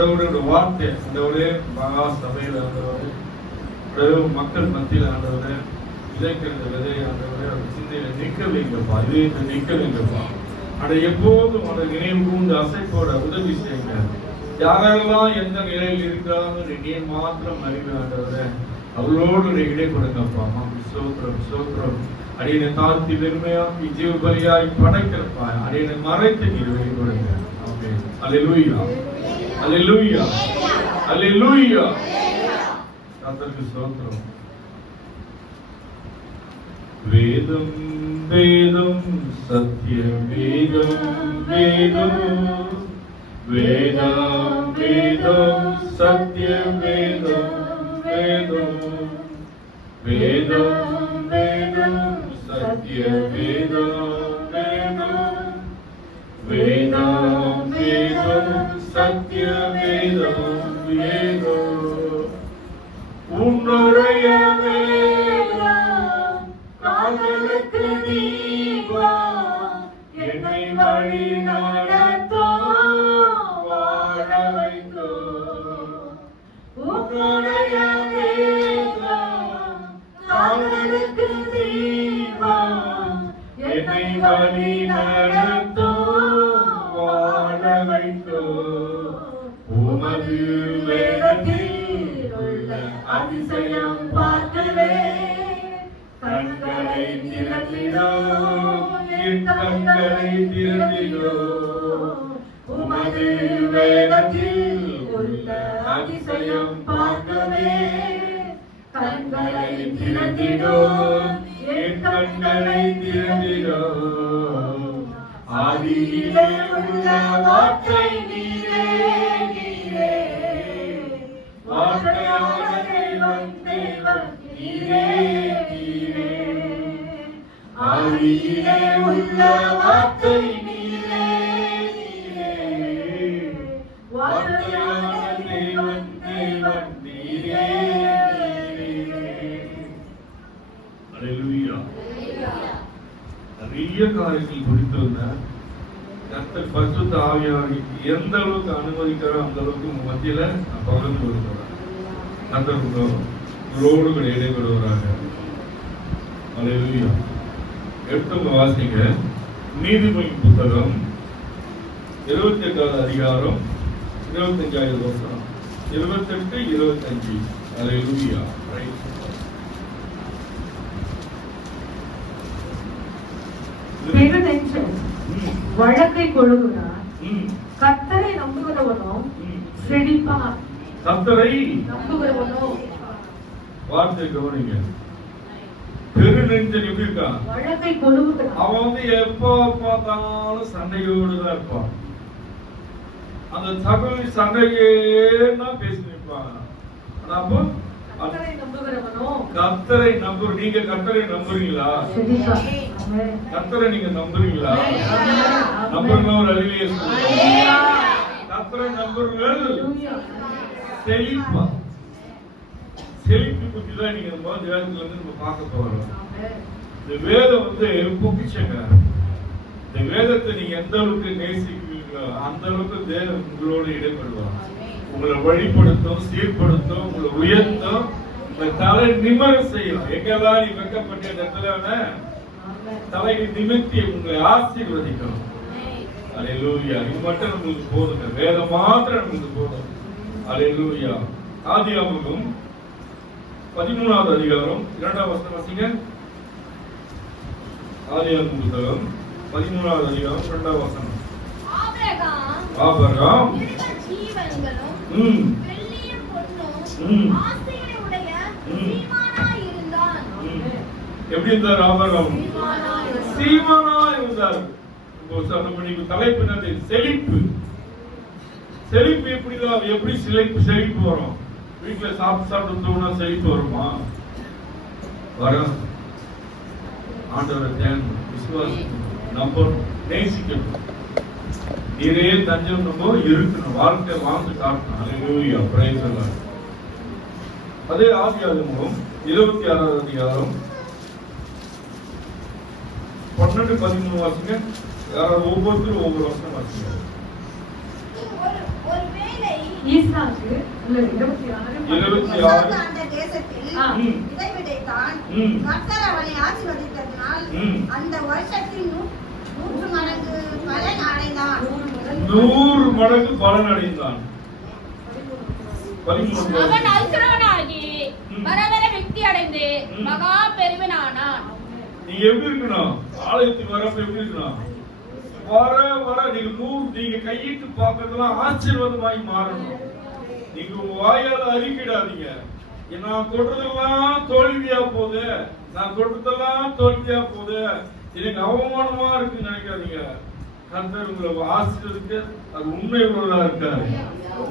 ஆண்டவருடைய வார்த்தை ஆண்டவரே மகா சபையில் ஆண்டவரே மக்கள் மத்தியில் ஆண்டவரே விதைக்கிற விதையை ஆண்டவரே அந்த சிந்தையில நிற்க வைங்கப்பா, இதயத்தை நிற்க வைங்கப்பா. அதை எப்போதும் அதை நினைவு கூர்ந்து அசைப்போட உதவி செய்யுங்க. யாரெல்லாம் எந்த நிலையில் இருக்கிறாங்க நீ மாத்திரம் அறிவு ஆண்டவரே, அவளோடு இடைப்படுங்கப்பா. சோத்திரம் சோத்திரம். அடியனை தாழ்த்தி பெருமையாக்கி ஜீவ பலியாய் படைக்கிறப்பா, அடியனை மறைத்து நீர் வெளிப்படுங்க. அல்லேலூயா அல்லேலூயா அல்லேலூயா. கர்த்தருக்கு ஸ்தோத்திரம். வேதம் வேதம் சத்தியம் வேதம் வேதம் வேதம் வேதம் சத்தியம் வேதம் வேதம் வேதம் வேதம் சத்தியம் வேதம் வேதம் வேதம் வேதம் சத்தியம் வேதம் வேதம். உன்னுடைய வேதம் காதலுக்கு தீபம், என்னை வழி நடத்தும் வாழ வைக்கும். உன்னுடைய வேதம் காதலுக்கு தீபம், என்னை வழி நடத்தும் வாழ வைக்கும். உமது வேதத்தில் உள்ள அதிசயம் பார்க்கவே கண்களை திறந்திடும், என் கண்களை திறந்திடும். உமது வேதத்தில் உள்ள அதிசயம் பார்க்கவே கண்களை திறந்திடும், என் கண்களை திறந்திடும். ஆதியிலே உள்ள வார்த்தை நீரே நீரே, வார்த்தையான தெய்வம் தெய்வம் நீரே நீரே. ஆதியிலே உள்ள வார்த்தை நீரே நீரே, வார்த்தையான தெய்வம் தெய்வம் நீரே நீரே. அல்லேலூயா. நிறைய காரியங்கள் குறித்து கர்த்தர் பரிசுத்த ஆவியானவருக்கு எந்த அளவுக்கு அனுமதிக்கிறோம் அந்த அளவுக்கு மத்தியில நான் பகிர்ந்து வருகிறேன். கர்த்தர் உங்களோடு கூட இடைபெறுவராக. அல்லேலூயா. எடுத்து வாசிங்க நீதிமொழி புத்தகம் 28வது அதிகாரம் 25வது வசனம். 28, 25. அல்லேலூயா. வழக்கை கொள்ளுகிறார், கர்த்தரை நம்புகிறவனோ செழிப்பான். கர்த்தரை நம்புகிறவனோ, வார்த்தை கவனிங்க, பெருநெஞ்சன் எப்படி இருக்கான்? வழக்கை கொள்ளுகிறான். அவன் வந்து எப்போ பார்த்தாலும் சண்டையோடு தான் இருப்பான். அந்த சண்டையே பேசி நிற்பான். ஆனா அப்போ கர்த்தரை நம்புகிறவனோ, கர்த்தரை நம்புற நீங்க கர்த்தரை நம்புறீங்களா? கர்த்தரை நீங்க நம்புறீங்களா? நம்புறவங்க ஒரு அழிவே கர்த்தரை நம்புறவர்கள் செழிப்பா. செழிப்பு பத்தி தான் நீங்க வேதத்துல இருந்து நம்ம பார்க்க போறோம். இந்த வேதம் வந்து பொக்கிஷங்க. இந்த வேதத்தை நீங்க எந்த அளவுக்கு நேசிக்கிறீங்களோ அந்த அளவுக்கு தேவன் உங்களோடு இடைப்படுவார். உங்களை வழிபடுத்தும், சீர்படுத்தும், உங்களை உயர்த்தும், உங்களை தலை நிமிர செய்யும். எங்கெல்லாம் நீ வெக்கப்பட்ட இடத்துல தலையை நிமித்தி உங்களை ஆசீர்வதிக்கணும். அல்லேலூயா. இது மட்டும் நமக்கு போதுங்க. வேதம் மாத்திரம் நமக்கு போதும். அல்லேலூயா. ஆதியாகமம் 13வது அதிகாரம் 2வது வசனம் வாசிங்க. ஆதியாகமம் புத்தகம் 13வது அதிகாரம் 2வது வசனம். ஆபிரகாம் எப்படி இருந்தார்? ஆபிரகாம் சீமானா இருந்தார். தலைப்பு செழிப்பு. செழிப்பு எப்படிதான்? எப்படி செழிப்பு வரும்? வீட்டுல சாப்பிட்டு தூணா செழிப்பு வருமா? வரும். ஆண்டவரை தேடணும், விசுவாசம் நம்பணும், நேசிக்கணும். நிறைய தஞ்சம் நம்ம இருக்கணும். வாழ்க்கை வாழ்ந்து காட்டணும். அல்லேலூயா. Praise the Lord. அதே ஆதியாகமம் 26வது அதிகாரம் 12, 13 வாசிங்க. யாராவது ஒவ்வொருத்தரும் ஒவ்வொரு வருஷம் வாசிங்க. ஈசாக்கு இல்ல 26 26 அந்த தேசத்தில் ம். விதை விதைத்தான். ம். கர்த்தர் அவனை ஆசீர்வதித்ததினால் ம். அந்த வருஷத்தில் 100 மடங்கு பலன் அடைந்தான். 100 மடங்கு பலன் அடைந்தான். 13 அவன் அல்கிறவனாகி ம். வரவர வெற்றி அடைந்து ம். மகா பெருவனானான். நீங்க எப்படி இருக்கணும்? ஆலயத்துக்கு வரப்ப எப்படி இருக்கணும்? வர வர நீங்க கையிட்டு பார்க்கறதெல்லாம் ஆசீர்வாதமாய் மாறணும். நீங்க உங்க வாயால அறிக்கிடாதீங்க. நான் தொடுறதெல்லாம் தோல்வியா போகுது, நான் தொடுறதெல்லாம் தோல்வியா போகுது, எனக்கு அவமானமா இருக்குன்னு நினைக்காதீங்க. கர்த்தர் உங்களை ஆசீர்வதிக்க அது உண்மை உள்ளதா இருக்காரு.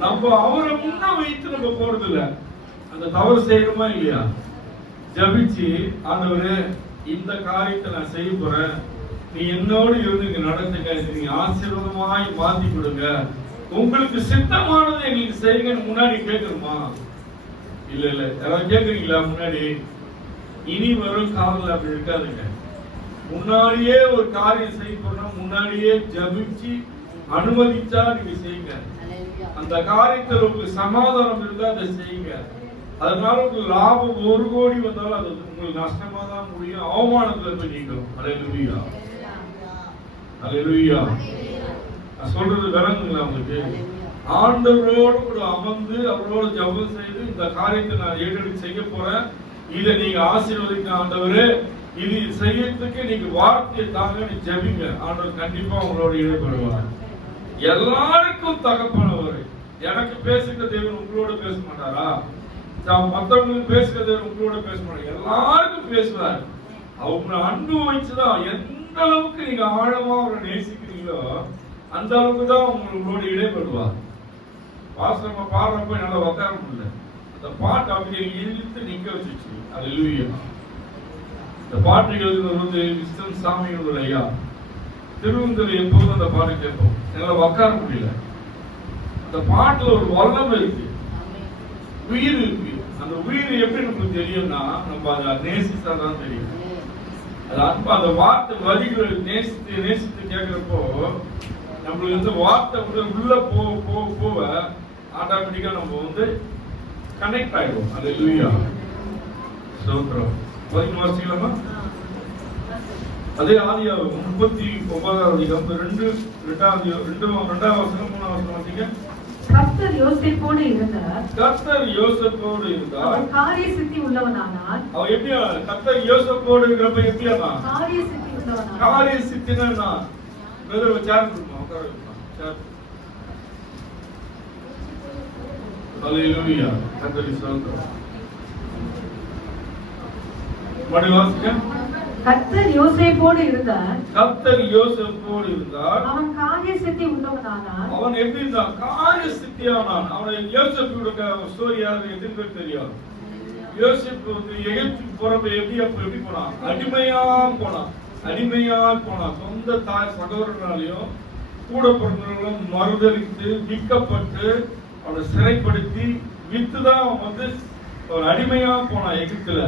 நம்ம அவரை முன்ன வைத்து நம்ம போறது இல்ல. அந்த தவறு செய்யணுமா இல்லையா? ஜபிச்சு, ஆண்டவரே இந்த காரியத்தை நான் செய்ய போறேன், நீ என்னோடு இருந்து இங்க நடந்துங்க, நீங்க ஆசீர்வாதமாய் மாத்தி கொடுங்க, உங்களுக்கு சித்தமானதை எங்களுக்கு செய்யுங்கன்னு முன்னாடி கேட்கணுமா? இல்ல இல்ல, யாராவது கேட்குறீங்களா? முன்னாடி இனி வரும் காதல் அப்படி இருக்காதுங்க. முன்னாடியே ஒரு காரியம் செய்ய போனா முன்னாடியே ஜபிச்சு அனுமதிச்சா நீங்க செய்யுங்க. அந்த காரியத்தில் உங்களுக்கு சமாதானம் இருந்தா அதை செய்யுங்க. அதனால உங்களுக்கு லாபம் 1 கோடி வந்தாலும் அது உங்களுக்கு நஷ்டமா தான் முடியும், அவமானத்துல போய் நீங்களும். அல்லேலூயா, அல்லேலூயா. நான் சொல்றது விளங்குங்களா உங்களுக்கு? ஆண்டவரோடு கூட அமர்ந்து அவரோட ஜெபம் செய்து இந்த காரியத்தை நான் ஏறெடுத்து செய்ய போறேன், இதை நீங்க ஆசீர்வதிக்க ஆண்டவரே, இது செய்யறதுக்கு நீங்க வார்த்தையை தாங்க, நீ ஜெபிங்க. ஆண்டவர் கண்டிப்பா உங்களோட ஈடுபடுவார். எல்லாருக்கும் தகப்பனவர். எனக்கு பேசுகிற தேவன் உங்களோட பேச மாட்டாரா? மற்றவங்களுக்கு பேசுகிற தேவன் உங்களோட பேச மாட்டார், எல்லாருக்கும் பேசுவார். அவங்க அன்பு வச்சுதான் எந்த அளவுக்கு நீங்க ஆழமா அவரை நேசிக்கிறீங்களோ அந்த அளவுக்கு தான் உங்களோட இடைப்படுவார். வாசமா பாடுறப்ப நல்லா உட்கார முடியல, அந்த பாட்டு அப்படி இழுத்து நிக்க வச்சுச்சு. அல்லேலூயா. இந்த பாட்டு எழுதுறது வந்து கிறிஸ்தன் சாமியோட ஐயா திருவந்தூர் எப்போதும் அந்த பாட்டு கேட்போம், என்னால உட்கார முடியல. அந்த பாட்டுல ஒரு வல்லம் இருக்கு, உயிர் இருக்கு. அந்த உயிர் எப்படி நமக்கு தெரியும்னா நம்ம அதை நேசிச்சாதான் தெரியும். அது அன்பா அந்த வார்த்தை வரிகளை நேசித்து நேசித்து கேட்கிறப்போ நம்மளுக்கு வந்து வார்த்தை வந்து உள்ள போக ஆட்டோமேட்டிக்கா நம்ம வந்து கனெக்ட் ஆயிடுவோம். அல்லேலூயா, ஸ்தோத்திரம். 13 வாசிக்கலாமா? அதே ஆதியாகமம் 39ஆம் அதிகாரம் 2ஆம் வசனம் 3ஆம் வசனம் வாசிங்க. கர்த்தர் யோசேப்போடு இருந்தார். கர்த்தர் யோசேப்போடு இருந்தார். அவர் காரிய சித்தி உள்ளவனானார். அவர் எப்படியா? கர்த்தர் யோசேப்போடு இருக்கிறப்ப எப்படியானா? காரிய சித்தி உள்ளவனானார். காரிய சித்தினா பிரதர் சேர் கொடுமா, உட்கார வைமா, சேர். அல்லேலூயா, கர்த்தருக்கு ஸ்தோத்திரம். மறுபடியும் வாசிங்க. கர்த்தர் யோசேப்போடு இருந்தார். கர்த்தர் யோசேப்போடு இருந்தார். அவன் காரிய சித்தி உள்ளவனானார். அவன் எப்படி இருந்தான்? காரிய சித்தியானான். அவனை யோசேப்போட ஸ்டோரி யாருக்கு எத்தனை பேர் தெரியும்? யோசேப்பு வந்து எகிப்துக்கு போறப்ப எப்படி போனான்? அடிமையா போனான். சொந்த தாய் சகோதரனாலையும் கூட பிறந்தவர்களும் மறுதலித்து விற்கப்பட்டு அவனை சிறைப்படுத்தி வித்துதான் அவன் வந்து ஒரு அடிமையா போனான் எகிப்துல.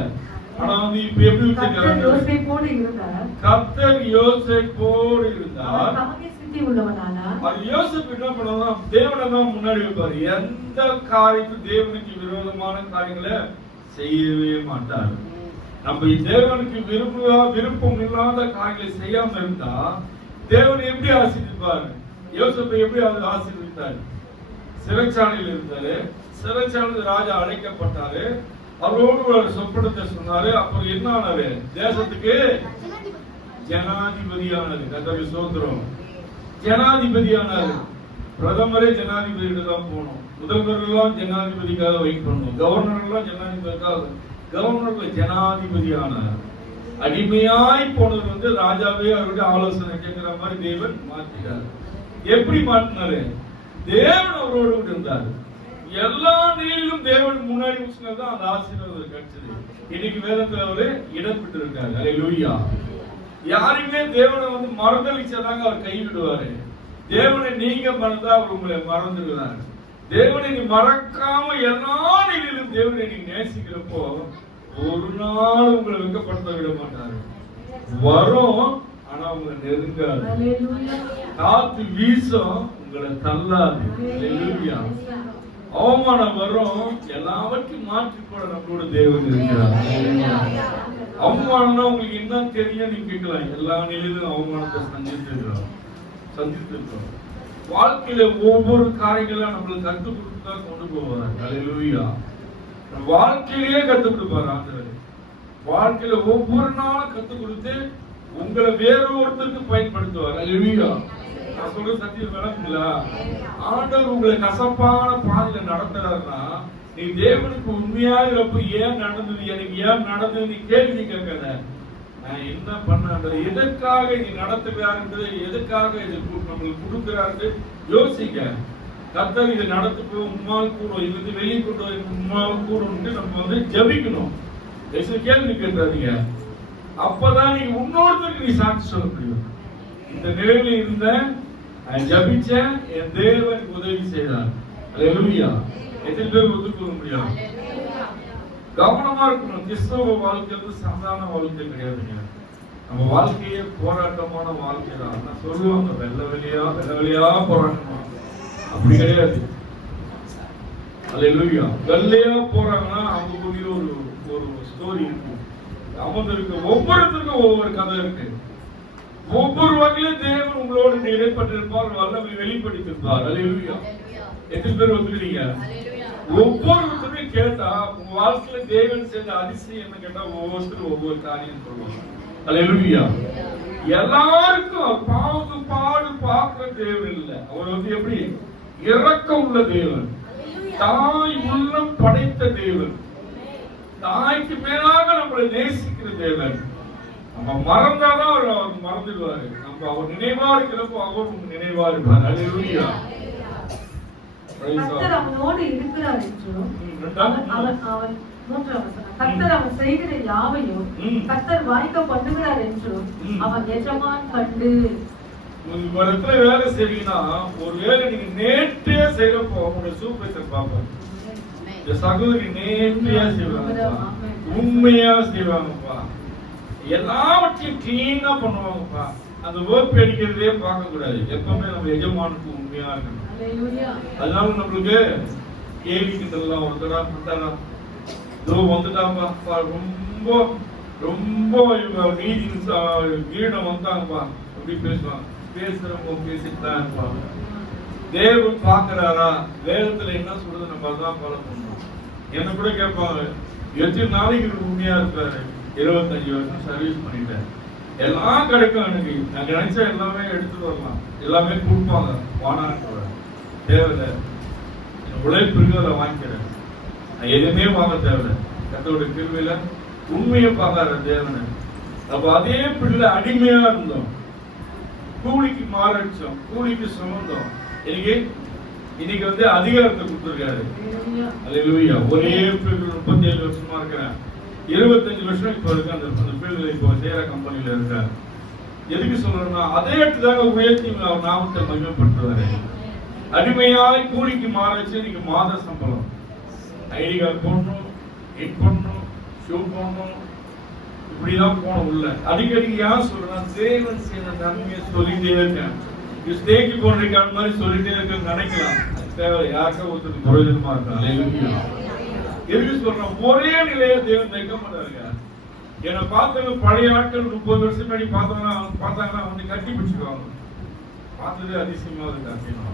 ஆனா வந்து இப்ப எப்படி கர்த்தர் யோசேப்போடு இருந்தார். கர்த்தர் யோசேப்போடு இருந்தார். காரிய சித்தி உள்ளவனானார். அது யோசேப்பு என்ன பண்ணா தேவனை தான் முன்னாடி வைப்பாரு. எந்த காரியத்தும் தேவனுக்கு விரோதமான காரியங்களை செய்யவே மாட்டார். நம்ம தேவனுக்கு விருப்பம் இல்லாத காரியங்களை செய்யாம இருந்தா தேவன் எப்படி ஆசீர்வதிப்பார்? யோசேப்பை எப்படி ஆசீர்வதித்தார்? சிறைச்சாலையில் இருந்தாரு. சிறைச்சாலையில் ராஜா அழைக்கப்பட்டாரு. அவரோடு ஒரு சொப்பனத்தை சொன்னாரு. அப்புறம் என்ன ஆனாரு? தேசத்துக்கு ஜனாதிபதியானது. கர்த்தருக்கு ஸ்தோத்திரம். ஜனாதிபதியானாரு. பிரதமரே ஜனாதிபதியிட்ட தான் போகணும். முதல்வர்கள்லாம் ஜனாதிபதிக்காக வெயிட் பண்ணணும். கவர்னர்கள்லாம் ஜனாதிபதிக்காக. கவர்னர்கள் ஜனாதிபதியானார். அடிமையாய் போனது வந்து ராஜாவே அவருடைய ஆலோசனை கேட்கிற மாதிரி தேவன் மாற்றினார். எப்படி மாற்றினாரு? தேவன் அவரோடு இருந்தார். எல்லா நிலையிலும் தேவன் முன்னாடி வச்சுதான் அந்த ஆசீர்வாதம் கிடைச்சது. இன்னைக்கு வேதத்துல அவரு இடம் பெற்று இருக்காரு. அல்லேலூயா. யாருமே தேவனை வந்து மறந்தளிச்சாதாங்க அவர் கைவிடுவாரு. தேவனை நீங்க மறந்தா அவர் உங்களை மறந்துடுவாரு. தேவனை நீ மறக்காம எல்லா நிலையிலும் தேவனை நீங்க நேசிக்கிறப்போ ஒரு நாள் உங்களை வெட்கப்படுத்த விட மாட்டாரு. வரும், ஆனா உங்களை நெருங்காது. காத்து வீசும், உங்களை தள்ளாது. அல்லேலூயா. அவமானம் வரும், எல்லாவற்றையும் மாற்றி போட நம்மளோட தேவன் இருக்கிறார். அவமானம்னா உங்களுக்கு என்ன தெரியும் நீங்க கேட்கலாம். எல்லா நிலையிலும் அவமானத்தை சந்தித்திருக்கிறோம். வாழ்க்கையில ஒவ்வொரு காரியங்களும் நம்மளுக்கு கற்றுக் கொடுத்தா கொண்டு போவார். அல்லேலூயா. வாழ்க்கையிலேயே கற்றுக் கொடுப்பார் ஆண்டவர். வாழ்க்கையில ஒவ்வொரு நாளும் கற்றுக் கொடுத்து உங்களை வேற ஒருத்தருக்கு பயன்படுத்துவார். அல்லேலூயா. நான் சொல்ற சத்தியம் விளங்குங்களா? ஆண்டவர் உங்களை கசப்பான பாதையில நடத்துறாருன்னா நீ தேவனுக்கு உண்மையா இருப்ப ஏன் நடந்தது, எனக்கு ஏன் நடந்தது நீ கேள்வி கேட்காத. நான் என்ன பண்ண, எதற்காக நீ நடத்துகிறாரு, எதற்காக இது நம்மளுக்கு கொடுக்கிறாரு யோசிக்க. கர்த்தர் இதை நடத்துக்கு உண்மால் கூடும், இது வந்து வெளியே கொண்டு உண்மால் கூடும் நம்ம ஜபிக்கணும். கேள்வி கேட்காதீங்க. அப்பதான் நீங்க இன்னொருத்தருக்கு நீ சாட்சி சொல்ல முடியும். இந்த நிலையில இருந்த ஜபிச்சேன், என் தேவன் உதவி செய்தார். அல்லேலூயா. எத்தனை பேர் ஒத்துக்கொள்ள முடியும்? கவனமா இருக்கணும். கிறிஸ்தவ வாழ்க்கை சாதாரண வாழ்க்கை கிடையாதுங்க. நம்ம வாழ்க்கையே போராட்டமான வாழ்க்கை தான். நான் சொல்லுவாங்க வெள்ள வெளியா போராட்டமா, அப்படி கிடையாது. அல்லேலூயா. வெள்ளையா போறாங்கன்னா அவங்களுக்குரிய ஒரு ஸ்டோரி இருக்கு. அமர்ந்திருக்க ஒவ்வொருத்தருக்கும் ஒவ்வொரு கதை இருக்கு. ஒவ்வொரு வகையிலும் தேவன் உங்களோடு இடைப்பட்டிருப்பார், வல்லமை வெளிப்படுத்திருப்பார். அல்லேலூயா. எத்தனை பேர் வந்துக்கிறீங்க? ஒவ்வொருத்தரும் கேட்டா உங்க வாழ்க்கையில தேவன் செய்த அதிசயம் என்ன கேட்டா ஒவ்வொருத்தரும் ஒவ்வொரு காரியம் சொல்லுவாங்க. அல்லேலூயா. எல்லாருக்கும் பாடு பார்க்கிற தேவன் இல்ல. அவர் எப்படி இரக்கம் உள்ள தேவன், தாய் உள்ளம் படைத்த தேவன், தாய்க்கு மேலாக நம்மளை நேசிக்கிற தேவன். நம்ம மறந்தாதான் அவர் மறந்துடுவாரு. நம்ம அவர் நினைவா இருக்கிறப்போ அவர் நினைவா இருப்பார். அல்லேலூயா. கர்த்தர் அவனோடு இருக்கிறார் என்றும் அவன் மூன்றாம் வசனம், கர்த்தர் அவன் செய்கிற யாவையும் கர்த்தர் வாய்க்க பண்ணுகிறார் என்றும் அவன் எஜமான் கண்டு. ஒரு இடத்துல வேலை செய்யணும்னா ஒரு வேலை நீங்க நேர்த்தியா செய்யறப்போ உங்களுடைய சூப்பர்வைசர் பார்ப்பாங்க. இந்த சகோதரி நேர்த்தியா செய்வாங்க, உண்மையா செய்வாங்கப்பா, எல்லாவற்றையும் கிளீனா பண்ணுவாங்கப்பா. அந்த ஒர்க் அடிக்கிறதே பார்க்க கூடாது. எப்பவுமே நம்ம எஜமானுக்கு உண்மையா இருக்கணும். அதனால நம்மளுக்கு கேள்விக்கிட்டலாம் ஒருத்தரா பண்றாரா இதோ வந்துட்டாங்கப்பா, ரொம்ப ரொம்ப நீதி வீடம் வந்தாங்கப்பா அப்படி பேசுவாங்க. பேசுறவங்க பேசிட்டு தான் இருப்பாங்க. தேவன் பாக்குறாரா, வேதத்துல என்ன சொல்றது நம்ம அதான் ஃபாலோ பண்ணணும். என்ன கூட கேட்பாங்க, எத்தனை நாளைக்கு உண்மையா இருப்பாரு? 25 வருஷம் சர்வீஸ் பண்ணிட்டேன், எல்லாம் கிடைக்கும் எனக்கு, நான் நினைச்சா எல்லாமே எடுத்துட்டு வரலாம், எல்லாமே கொடுப்பாங்க, வானான்னு தேவையில்லை, உழைப்பு இருக்கு அதை வாங்கிக்கிறேன், நான் எதுவுமே வாங்க தேவையில்லை. கர்த்தருடைய கிருபையில உண்மையை பார்க்காத தேவனை. அப்ப அதே பிள்ளை அடிமையா இருந்தோம், கூலிக்கு மாரடிச்சோம், கூலிக்கு சுமந்தோம். இன்னைக்கு அதிகாரத்தை கொடுத்துருக்காரு. அல்லேலூயா. ஒரே 37 வருஷமா இருக்கிறேன், 25 வருஷம் இப்ப இருக்கு. அந்த ஃபீல்டுல இப்போ சேர கம்பெனில இருக்காரு. எதுக்கு சொல்றேன்னா அதே இடத்துல உயர்த்தி அவர் நாமத்தை மகிமைப்படுத்துவாரு. அடிமையாய் கூலிக்கு மாறச்சு. நீங்க மாத சம்பளம், ஐடி கார்டு போடணும், ஹிட் பண்ணணும், ஷூ பண்ணணும், இப்படிதான் போன உள்ள. அடிக்கடி ஏன் சொல்றேன், தேவன் செய்த நன்மையை சொல்லிட்டே இருக்கேன். ஸ்டேஜ் போடுற மாதிரி சொல்லிட்டே இருக்க நினைக்கலாம், தேவை யாருக்கா ஒருத்தருக்கு பிரயோஜனமா இருக்கலாம். எதுக்கு சொல்றேன், ஒரே நிலையை தேவன் வைக்க மாட்டாருங்க. என்னை பார்த்தவங்க பழைய ஆட்கள் 30 வருஷம் முன்னாடி பார்த்தாங்கன்னா கட்டி பிடிச்சுக்குவாங்க. பார்த்ததே அதிசயமா இருக்கு அப்படின்னு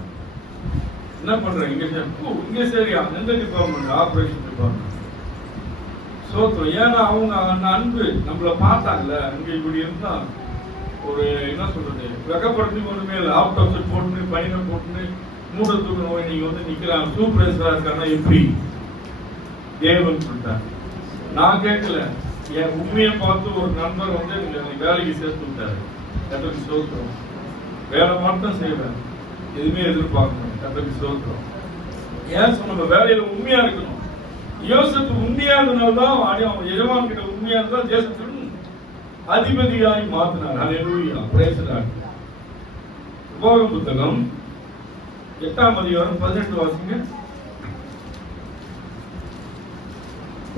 என்ன பண்றேன், இங்க சரியா எந்த டிபார்ட்மெண்ட், ஆபரேஷன் டிபார்ட்மெண்ட் சோத்திரம். ஏன்னா அவங்க அந்த அன்பு நம்மள பார்த்தாங்கல்ல, அங்க இப்படி இருந்தா ஒரு என்ன சொல்றது, வெக்கப்படுத்தி ஒண்ணுமே இல்லை. ஆப்டாப்செட் போட்டுன்னு பையனை போட்டுன்னு மூட தூக்கணும். நீங்க நிக்கிறாங்க, சூப்பர்வைசரா இருக்காங்கன்னா எப்படி தேவன் சொல்லிட்டார். நான் கேட்கல, என் உண்மையை பார்த்து ஒரு நண்பர் வேலைக்கு சேர்த்து விட்டாரு. கர்த்தருக்கு ஸ்தோத்திரம். வேலை மட்டும் செய்வேன், எதுவுமே எதிர்பார்க்கணும். கர்த்தருக்கு ஸ்தோத்திரம். ஏன் சொன்ன வேலையில உண்மையா இருக்கணும். யோசேப்பு உண்மையா இருந்தனால்தான் அவன் எஜமான் கிட்ட உண்மையா இருந்தா தேசத்தின் அதிபதியாய் மாத்தினார். அல்லேலூயா. Praise the Lord. உபாகமம் புத்தகம் 8ஆம் அதிகாரம் 18 வாசிங்க.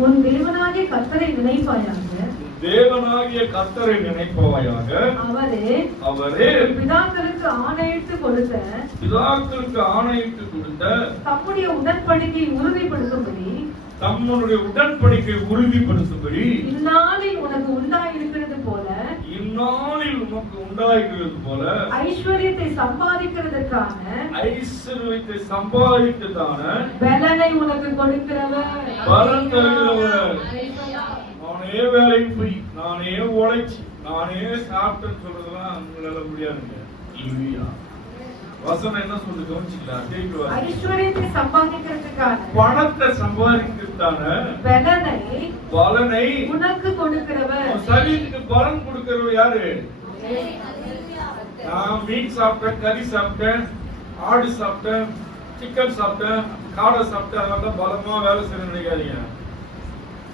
உன் தேவனாகிய கர்த்தரை நினைப்பாயாக, தேவனாகிய கர்த்தரை நினைப்பவையாக அவரே பிதாக்களுக்கு ஆணையிட்டு கொடுத்த தம்முடைய உடன்படிக்கையை உறுதிப்படுத்தும்படி இந்நாளில் உனக்கு உண்டாயிருக்கிறது போல ஐஸ்வர்யத்தை சம்பாதிக்கிறதுக்கான பலனை உனக்கு கொடுக்கிறவர். நானே வேலைக்கு போய் நானே உழைச்சி நானே சாப்பிட்டேன்னு சொல்றதெல்லாம் உங்களால முடியாதுங்க. வசனம் என்ன சொல்லு கவனிச்சுக்கலாம். ஐஸ்வர்யத்தை சம்பாதிக்கிறதுக்கான பணத்தை சம்பாதிக்கிறதுக்கான பலனை உனக்கு கொடுக்கிறவர். சரீரத்துக்கு பலன் கொடுக்கிறவர் யாரு? நான் மீன் சாப்பிட்டேன், கறி சாப்பிட்டேன், ஆடு சாப்பிட்டேன், சிக்கன் சாப்பிட்டேன், காடை சாப்பிட்டேன், அதெல்லாம் பலமா வேலை செய்ய நினைக்காதீங்க.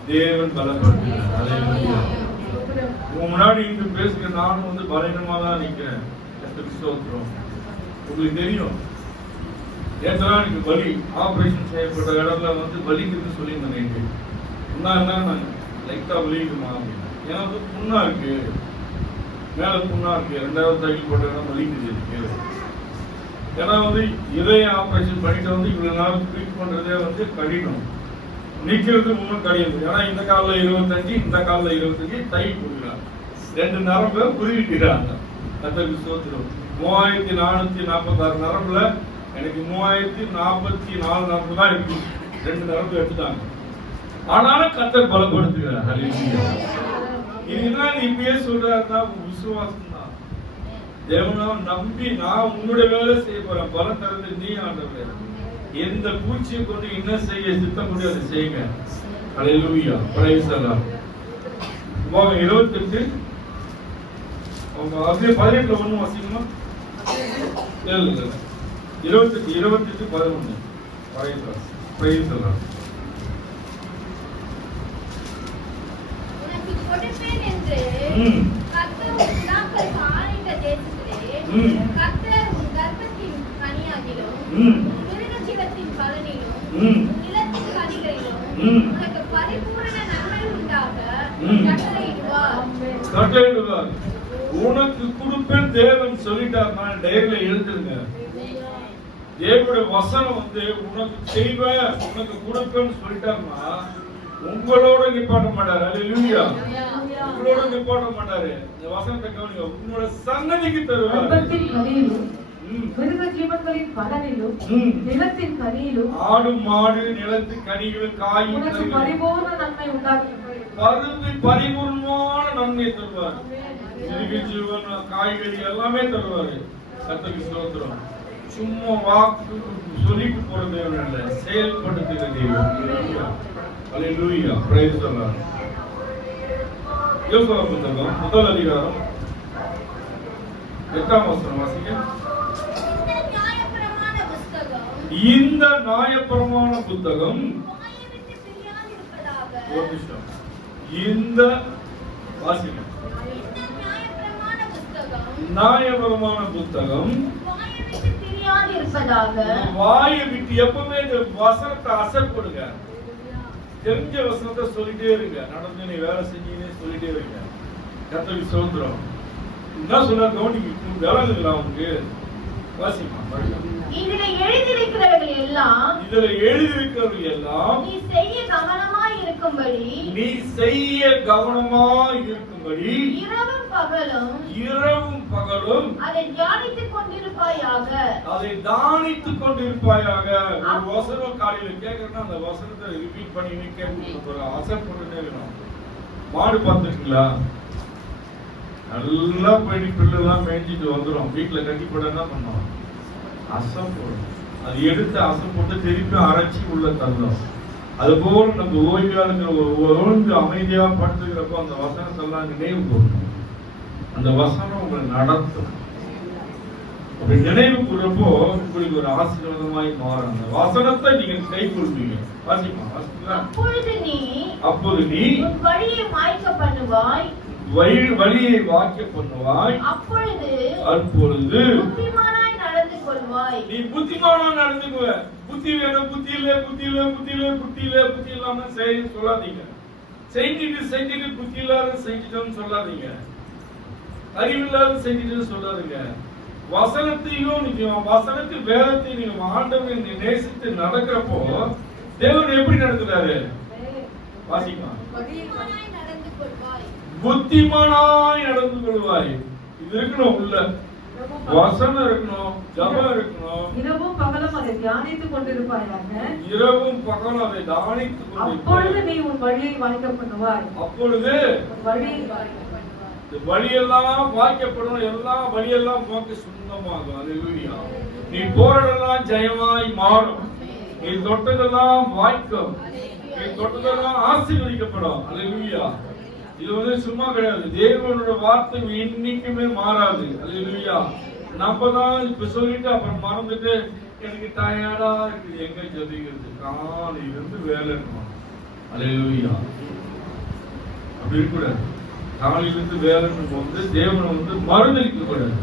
தேவன் பலப்படுத்துகிறார். முன்னாடி இங்கு பேசுகிற நானும் பலனமா தான் நிக்கிறேன். உங்களுக்கு தெரியும், ஏற்றா எனக்கு வலி ஆபரேஷன் செய்யப்பட்ட இடத்துல வலிக்குதுன்னு சொல்லியிருந்தேன். என்ன லைட்டா வலிக்குமா அப்படின்னு. ஏன்னா புண்ணா இருக்கு, மேல புண்ணா இருக்கு, 2வது தையல் போட்ட இடம் வலிக்குது இருக்கு. ஏன்னா இதய ஆபரேஷன் பண்ணிட்டு இவ்வளவு நாள் ட்ரீட் பண்றதே கடினம், நிக்கிறது இன்னும் கடினம். ஏன்னா இந்த காலில் 25, இந்த காலில் 25 தையல் கொடுக்குறாங்க, 2 நரம்பை புரிவிக்கிறாங்க. கர்த்தருக்கு ஸ்தோத்திரம். 3446 நரம்புல எனக்கு 3044 நரம்பு தான் இருக்கு, 2 நரம்பு எடுத்துட்டாங்க. ஆனாலும் கர்த்தர் பலப்படுத்துகிறார். ஹல்லேலூயா. இதுதான் இப்பயே சொல்றாருன்னா விசுவாசம் தான். தேவனை நம்பி நான் உன்னுடைய வேலை செய்ய போறேன், பலம் தரது நீ ஆண்டவரே. எந்த பூச்சியை கொண்டு என்ன செய்ய சித்தம் முடியாது செய்யுங்க. ஹல்லேலூயா. Praise the Lord. 28 அவங்க அப்படியே 18ல ஒண்ணு வாசிக்குமா? இல்ல 28 11. Price the Lord. உனக்கு கொடுப்பேன் என்று கர்த்தர் உனக்கு ஆணையிட்ட தேசத்திலே கர்த்தர் உன் கர்ப்பத்தின் கனியாகிலும் மிருகஜீவத்தின் பலனிலும் நிலத்தின் கனிகளிலும் உனக்கு பரிபூரண நன்மை உண்டாக கட்டளையிடுவார். உனக்கு கொடுப்பேன் தேவன் சொல்லிட்டார். நான் டைரியில எழுதுங்க. தேவனுடைய வசனம் உனக்கு செய்வேன், உனக்கு கொடுப்பேன்னு சொல்லிட்டாருன்னா உங்களோட நிப்பாட்ட மாட்டாரு. அல்லேலூயா. உங்களோட நிப்பாட்ட மாட்டாரு. இந்த வசனத்தை கவனிங்க. உங்களோட சன்னதிக்கு தருவார். மிருக ஜீவன்களின் பலனிலும் நிலத்தின் கனியிலும் ஆடு மாடு நிலத்து கனிகள் காய் பரிபூர்ண நன்மை உண்டாகும். பரிபூர்ணமான நன்மை தருவார். மிருக ஜீவன் காய்கறி எல்லாமே தருவாரு. கர்த்தருக்கு ஸ்தோத்திரம். சும்மா வாக்கு சொல்லிட்டு போற தேவன் அல்ல, செயல்படுத்துகிற தேவன். அல்லேலூயா. Praise the Lord. யோசுவா புத்தகம் 1 அதிகாரம் 8ஆம் வசனம் வாசிங்க. இந்த நியாயப்பிரமாண புத்தகம் இந்த வாசிங்க. நியாயப்பிரமாண புத்தகம் வாயை விட்டு எப்பவுமே இந்த வசனத்தை அசைப்படுங்க. தெரிஞ்ச வசனத்தை சொல்லிட்டே இருங்க. நடந்து நீ வேலை செஞ்சீங்கன்னே சொல்லிட்டே இருங்க. கர்த்தருக்கு ஸ்தோத்திரம். என்ன சொல்ல கவனிக்கு வேலை இருக்கலாம் உங்களுக்கு. வாசிமா. இதுல எழுதியிருக்கிறவர்கள் எல்லாம் நீ செய்ய கவனமாய் இருக்கும்படி இரவும் பகலும் அதை தியானித்துக் கொண்டிருப்பாயாக. ஒரு வசனம் காலையில கேட்கறேன்னா அந்த வசனத்தை ரிப்பீட் பண்ணி கேட்க ஆசைப்பட்டுட்டே இருக்கணும். மாடு பார்த்துருக்கீங்களா? நல்லா போயிட்டு பிள்ளைலாம் மேய்ஞ்சிட்டு வந்துடும். வீட்டுல கட்டி போட என்ன பண்ணுவோம்? அசம் போடும். அது எடுத்து அசம் போட்டு திருப்பி அரைச்சி உள்ள தந்தோம். அது போல நம்ம ஓய்வு அமைதியா படுத்துக்கிறப்போ அந்த வசனத்தெல்லாம் நினைவு கூறணும். அந்த வசனம் உங்களை நடத்தும். அப்படி நினைவு கூறப்போ உங்களுக்கு ஒரு ஆசீர்வாதமாய் மாறும். அந்த வசனத்தை நீங்க கை கொள்வீங்க. வாசிமா. அப்போது நீ வழியை வாக்கிய பண்ணுவாய். அப்பொழுது நீ புத்திமானா நடந்துக்குவ. புத்தி வேணும், புத்தி இல்ல, புத்தி இல்ல, புத்தி இல்ல, புத்தி இல்ல, புத்தி இல்லாம சரி சொல்லாதீங்க. செஞ்சுட்டு புத்தி இல்லாத செஞ்சுட்டோம்னு சொல்லாதீங்க, அறிவில்லாத செஞ்சுட்டு சொல்லாதீங்க. வசனத்தையும் நீங்க வசனத்து வேதத்தையும் நீங்க ஆண்டவரை நேசித்து நடக்கிறப்போ தேவன் எப்படி நடத்துறாரு வாசிக்கலாம். புத்திமானாய் நடந்து கொள்வாய். இது இருக்கணும், உள்ள வசனம் இருக்கணும், ஜபம் இருக்கணும். இரவும் பகலும் அதை தியானித்துக் கொண்டிருப்பாயாக. இரவும் பகலும் அதை தியானித்துக் கொண்டிருப்பாய். அப்பொழுது நீ உன் வழியை வாய்க்க பண்ணுவாய். அப்பொழுது வழியெல்லாம் வாய்க்கப்படும், எல்லா வழியெல்லாம் போக்கு சுத்தமாகும். அல்லேலூயா. நீ போறதெல்லாம் ஜெயமாய் மாறும், நீ தொட்டதெல்லாம் வாய்க்கும், நீ தொட்டதெல்லாம் ஆசீர்வதிக்கப்படும். அல்லேலூயா. இது வந்து சும்மா கிடையாது, தேவனோட வார்த்தை இன்னைக்குமே மாறாது. அல்லேலூயா. நம்ம தான் இப்ப சொல்லிட்டு அப்புறம் மறந்துட்டு எனக்கு டயர்டா இருக்குது, எங்க ஜெபிக்கிறது, காலையில இருந்து வேலை இருக்கணும். அல்லேலூயா. அப்படி இருக்கக்கூடாது. காலையில இருந்து வேலைன்னு வந்து தேவனை வந்து மறுதளிக்க கூடாது.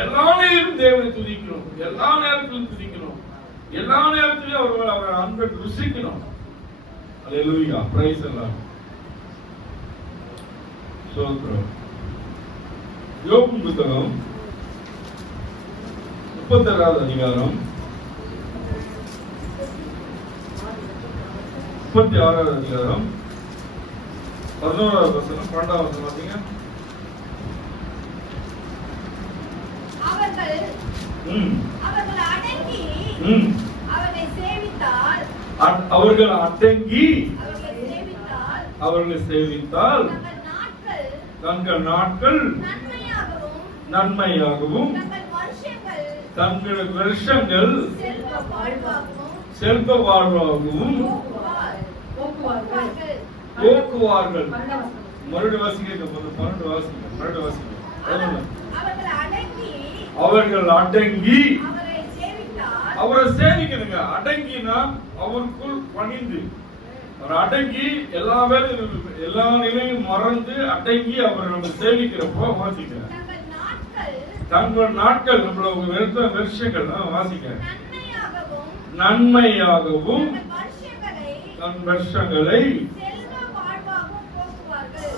எல்லா நேரத்திலும் தேவனை துதிக்கணும், எல்லா நேரத்திலும் துதிக்கணும், எல்லா நேரத்திலும் அவர் அன்பை ருசிக்கணும். அல்லேலூயா. பிரைஸ் எல்லாம் சோத்ரம். யோபு புத்தகம் 36வது அதிகாரம் 36வது அதிகாரம் 11வது வசனம் 12வது வசனம் பாத்தீங்க. அவர்கள் அடங்கி அவர்களை சேவித்தால் தங்கள் நாட்கள் நன்மையாகவும் தங்கள் வருஷங்கள் செல்வ வாழ்வாகவும் போக்குவார்கள். மறுபடியும் வாசிக்க, 12 வாசிக்க, மறுபடியும் வாசிக்க. அவர்கள் அடங்கி அவரை சேவிக்கணுங்க. அடங்கினா அவருக்குள் பணிந்து, அவர் அடங்கி எல்லா வேலையும் எல்லா நிலையும் மறந்து அடங்கி அவரை நம்ம சேவிக்கிறப்போ வாசிக்க. தங்கள் நாட்கள் நம்மளோட வருஷங்கள் வாசிக்க நன்மையாகவும் தன் வருஷங்களை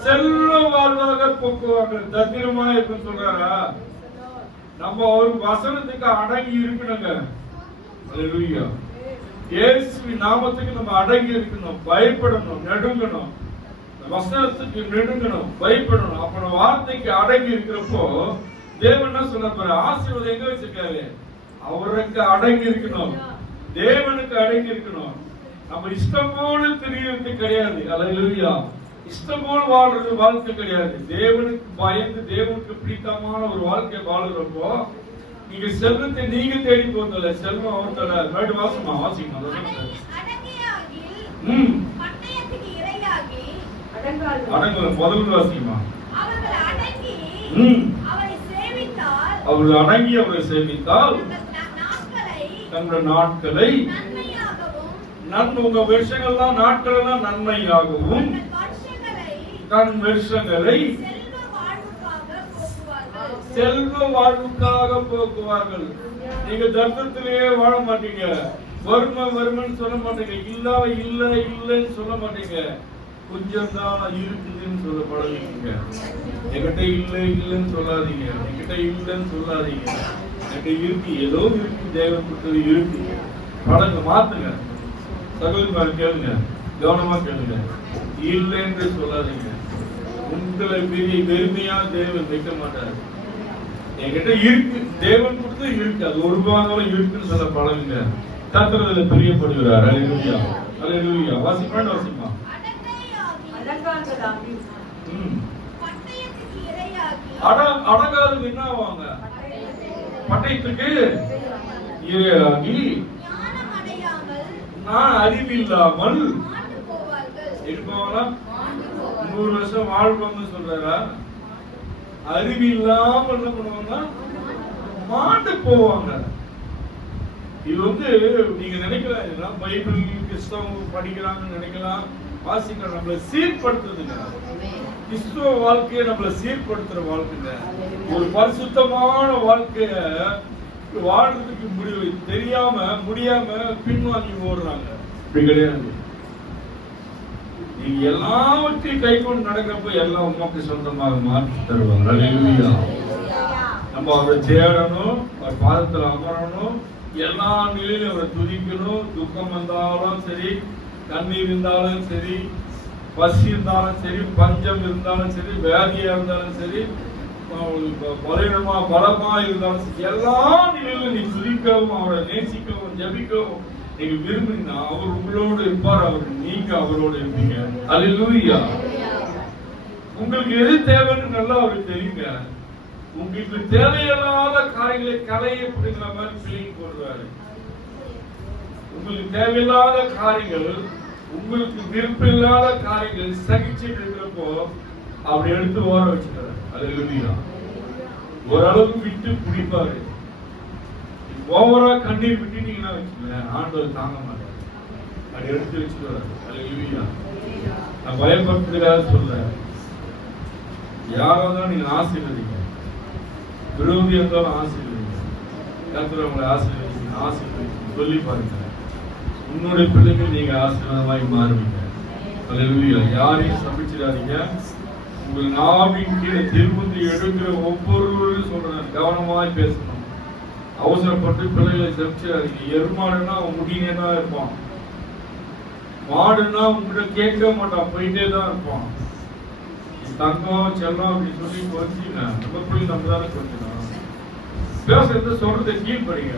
செல்வ வாழ்வாக போக்குவார்கள். தத்திரமா இருக்குன்னு சொல்றாரா? நம்ம ஒரு வசனத்துக்கு அடங்கி இருக்கணுங்க. அல்லேலூயா. இயேசுவின் நாமத்துக்கு நம்ம அடங்கி இருக்கணும், பயப்படணும், நடுங்கணும், வசனத்துக்கு நெடுங்கணும், பயப்படணும். அப்ப வார்த்தைக்கு அடங்கி இருக்கிறப்போ தேவன் என்ன சொல்ல போற? ஆசீர்வாதம் எங்க வச்சிருக்காரு? அவருக்கு அடங்கி இருக்கணும், தேவனுக்கு அடங்கி இருக்கணும். நம்ம இஷ்டம் போல தெரியறது கிடையாது. அல்லேலூயா. இஷ்டம் போல வாழ்றது வாழ்க்கை கிடையாது. தேவனுக்கு பயந்து தேவனுக்கு பிடித்தமான ஒரு வாழ்க்கை வாழுறப்போ நீங்க செல்வத்தை நீங்க தேடி போறதில்ல, செல்வம் அவர் தர. மேடு வாசமா வாசிக்கணும். அடங்கல முதல்ல வாசிக்குமா? அவர்கள் அடங்கி அவரை சேவித்தால் தங்களுடைய நாட்களை உங்க வருஷங்கள்லாம் நாட்கள் எல்லாம் நன்மையாகவும் தன் வருஷங்களை செல்வ வாழ்வுக்காக போக்குவார்கள். நீங்க தர்மத்திலேயே வாழ மாட்டீங்க, வறுமைன்னு சொல்ல மாட்டீங்க, இல்லைன்னு சொல்ல மாட்டீங்க, கொஞ்சம் தான் இருக்குதுன்னு சொல்ல பழகிங்க. என்கிட்ட இல்லைன்னு சொல்லாதீங்க, என்கிட்ட இல்லைன்னு சொல்லாதீங்க. என்கிட்ட இருக்கு, ஏதோ இருக்கு, தேவன் கொடுத்தது இருக்கு. பழங்க மாத்துங்க. சகோதரி கேளுங்க, கவனமா கேளுங்க. இல்லைன்னு சொல்லாதீங்க. உங்களை பெரிய பெருமையா தேவன் வைக்க மாட்டார். என்கிட்ட இருக்கு, தேவன் கொடுத்து இருக்கு, அது ஒரு பாகம் இருக்குன்னு சொல்ல பழகுங்க. கர்த்தர்ல பிரியப்படுகிறார். அல்லேலூயா. அல்லேலூயா. வாசிப்பாண்டு வாசிப்பா. அடங்காது என்ன ஆவாங்க? பட்டயத்துக்கு இரையாகி நான் அறிவில்லாமல் இருப்பாங்களா? 100 வருஷம் வாழ்வாங்கன்னு சொல்றாரா? அறிவில்லாமல் என்ன பண்ணுவாங்க? மாண்டு போவாங்க. இது வந்து நீங்க நினைக்கலாம், பைபிள் கிறிஸ்தவம் படிக்கிறாங்கன்னு நினைக்கலாம், வாசிக்கலாம். நம்மளை சீர்படுத்துதுங்க. கிறிஸ்துவ வாழ்க்கையை நம்மளை சீர்படுத்துற வாழ்க்கைங்க. ஒரு பரிசுத்தமான வாழ்க்கைய வாழ்றதுக்கு முடியாம பின்வாங்கி ஓடுறாங்க. இப்படி கிடையாது. நீ நீங்க எல்லாவற்றையும் கை கொண்டு நடக்கிறப்ப எல்லாம் உமக்கு சொந்தமாக மாற்றி தருவாங்க. அல்லேலூயா. நம்ம அவரை தேடணும், அவர் பாதத்தில் அமரணும், எல்லா நிலையிலும் அவரை துதிக்கணும். துக்கம் வந்தாலும் சரி, கண்ணீர் இருந்தாலும் சரி, பசி இருந்தாலும் சரி, பஞ்சம் இருந்தாலும் சரி, வியாதியா இருந்தாலும் சரி, பலமா இருந்தாலும் சரி, எல்லா நிலையிலும் நீ துதிக்கவும் அவரை நேசிக்கவும் ஜபிக்கவும் நீங்க விரும்பினா அவர் உங்களோடு இருப்பார், நீங்க அவரோடு இருப்பீங்க. அல்லேலூயா. உங்களுக்கு எது தேவைன்னு நல்லா அவருக்கு தெரியுங்க. உங்களுக்கு தேவையில்லாத காரியங்களை கலையை பிடிக்கிற மாதிரி பிள்ளைங்க போடுவாரு. உங்களுக்கு தேவையில்லாத காரியங்கள், உங்களுக்கு விருப்பமில்லாத காரியங்கள் சகிச்சுட்டு இருக்கிறப்போ அப்படி எடுத்து ஓர வச்சுக்கிறாரு. அல்லேலூயா. ஓரளவுக்கு விட்டு பிடிப்பாரு. ஓவரா கண்ணீர் விட்டுட்டீங்கன்னா வச்சுக்கல, ஆண்டவர் தாங்க மாட்டார். அப்படி எடுத்து வச்சுக்கிறாரு. அல்லேலூயா. நான் பயப்படுறதுக்காக சொல்றேன். யாராவது நீங்க ஆசீர்வதிங்க, விரோதி இருந்தாலும் ஆசீர்வதிங்க. கர்த்தர் உங்களை ஆசீர்வதிங்க சொல்லி பாருங்க. உன்னுடைய பிள்ளைகள் நீங்க ஆசீர்வாதமாய் மாறுவீங்க. அல்லேலூயா. யாரையும் சபிச்சிடாதீங்க. உங்கள் நாவின் கீழே திரும்பி எடுக்கிற ஒவ்வொருவரும் சொல்றேன், கவனமாய் பேசணும். அவசரப்பட்டு பிள்ளைகளை சபிச்சிடாதீங்க. எருமாடுன்னா முடினே தான் இருப்பான், மாடுன்னா உங்ககிட்ட கேட்க மாட்டான், போயிட்டே தான் இருப்பான். தங்கம் செல்லம் அப்படி சொல்லி கொஞ்சிங்க. நம்ம பிள்ளை நம்ம தானே கொஞ்சம் பேசுறது சொல்றதை கீழ்படிங்க.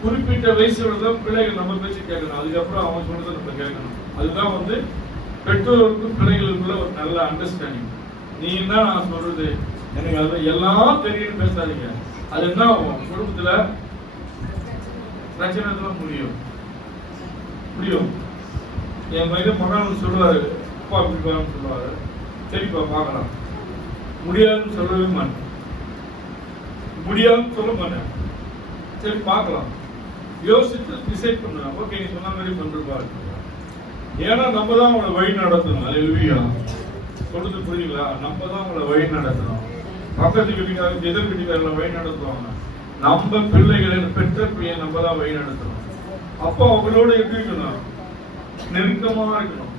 குறிப்பிட்ட வயசோட தான் பிள்ளைகள் நம்ம பேச்சு கேட்கணும். அதுக்கப்புறம் அவன் சொல்றதை நம்ம கேட்கணும். அதுதான் பெற்றோருக்கும் பிள்ளைகளுக்குள்ள ஒரு நல்ல அண்டர்ஸ்டாண்டிங். நீ என்ன நான் சொல்றது எனக்கு அது எல்லாம் தெரியும் பேசாதீங்க. அது என்ன ஆகும், குடும்பத்துல பிரச்சனை தான் முடியும். என் பையன் மகன் சொல்லுவாரு, அப்பா அப்படி சொல்லுவாரு, சரிப்பா பார்க்கலாம். முடியாதுன்னு சொல்லவே மாட்டேன், முடியாதுன்னு சொல்ல மாட்டேன். சரி பார்க்கலாம், யோசிச்சு டிசைட் பண்ணுவேன். ஓகே நீ சொன்ன மாதிரி பண்றப்பா. ஏன்னா நம்ம தான் அவங்களை வழி நடத்தணும். அல்லேலூயா. சொல்றது புரியுங்களா? நம்ம தான் அவங்களை வழி நடத்தணும். பக்கத்து வீட்டுக்காரங்க எதிர் வீட்டுக்காரங்களை வழி நடத்துவாங்க. நம்ம பிள்ளைகளை பெற்ற பிள்ளையை நம்ம தான் வழி நடத்தணும். அப்போ அவங்களோட எப்படி இருக்கணும், நெருக்கமா இருக்கணும்.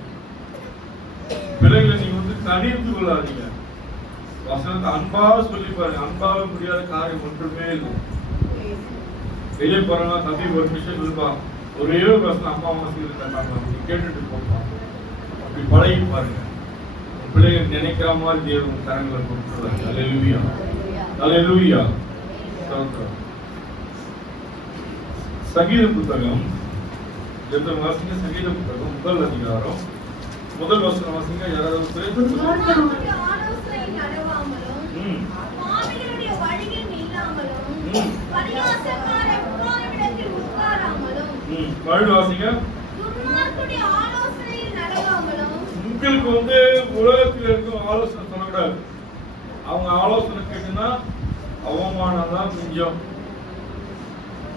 பிள்ளைகளை நீங்க தனித்து கொள்ளாதீங்க. வசனத்தை அன்பா சொல்லி பாருங்க. அன்பாக முடியாத காரியம் ஒன்றுமே இல்லை. வெளியே போறாங்க, தம்பி ஒரு விஷயம் இருப்பா, ஒரே ஒரு வசனம் அம்மா வாசிக்கிறாங்க, கேட்டுட்டு போப்பான். அப்படி பழகி பாருங்க. பிள்ளைகள் நினைக்கிற மாதிரி தேவன் கரங்களை கொடுத்துருவாங்க. அல்லேலூயா. அல்லேலூயா. சங்கீத புத்தகம் எத்தனை வாசிங்க? சங்கீத புத்தகம் 1 அதிகாரம் 1 வசனம் வாசிங்க. யாராவது வாசிங்க. உங்களுக்கு உலகத்தில் இருக்கும் ஆலோசனை சொல்லக்கூடாது. அவங்க ஆலோசனை கேட்டுன்னா அவமானம் தான் மிஞ்சம்.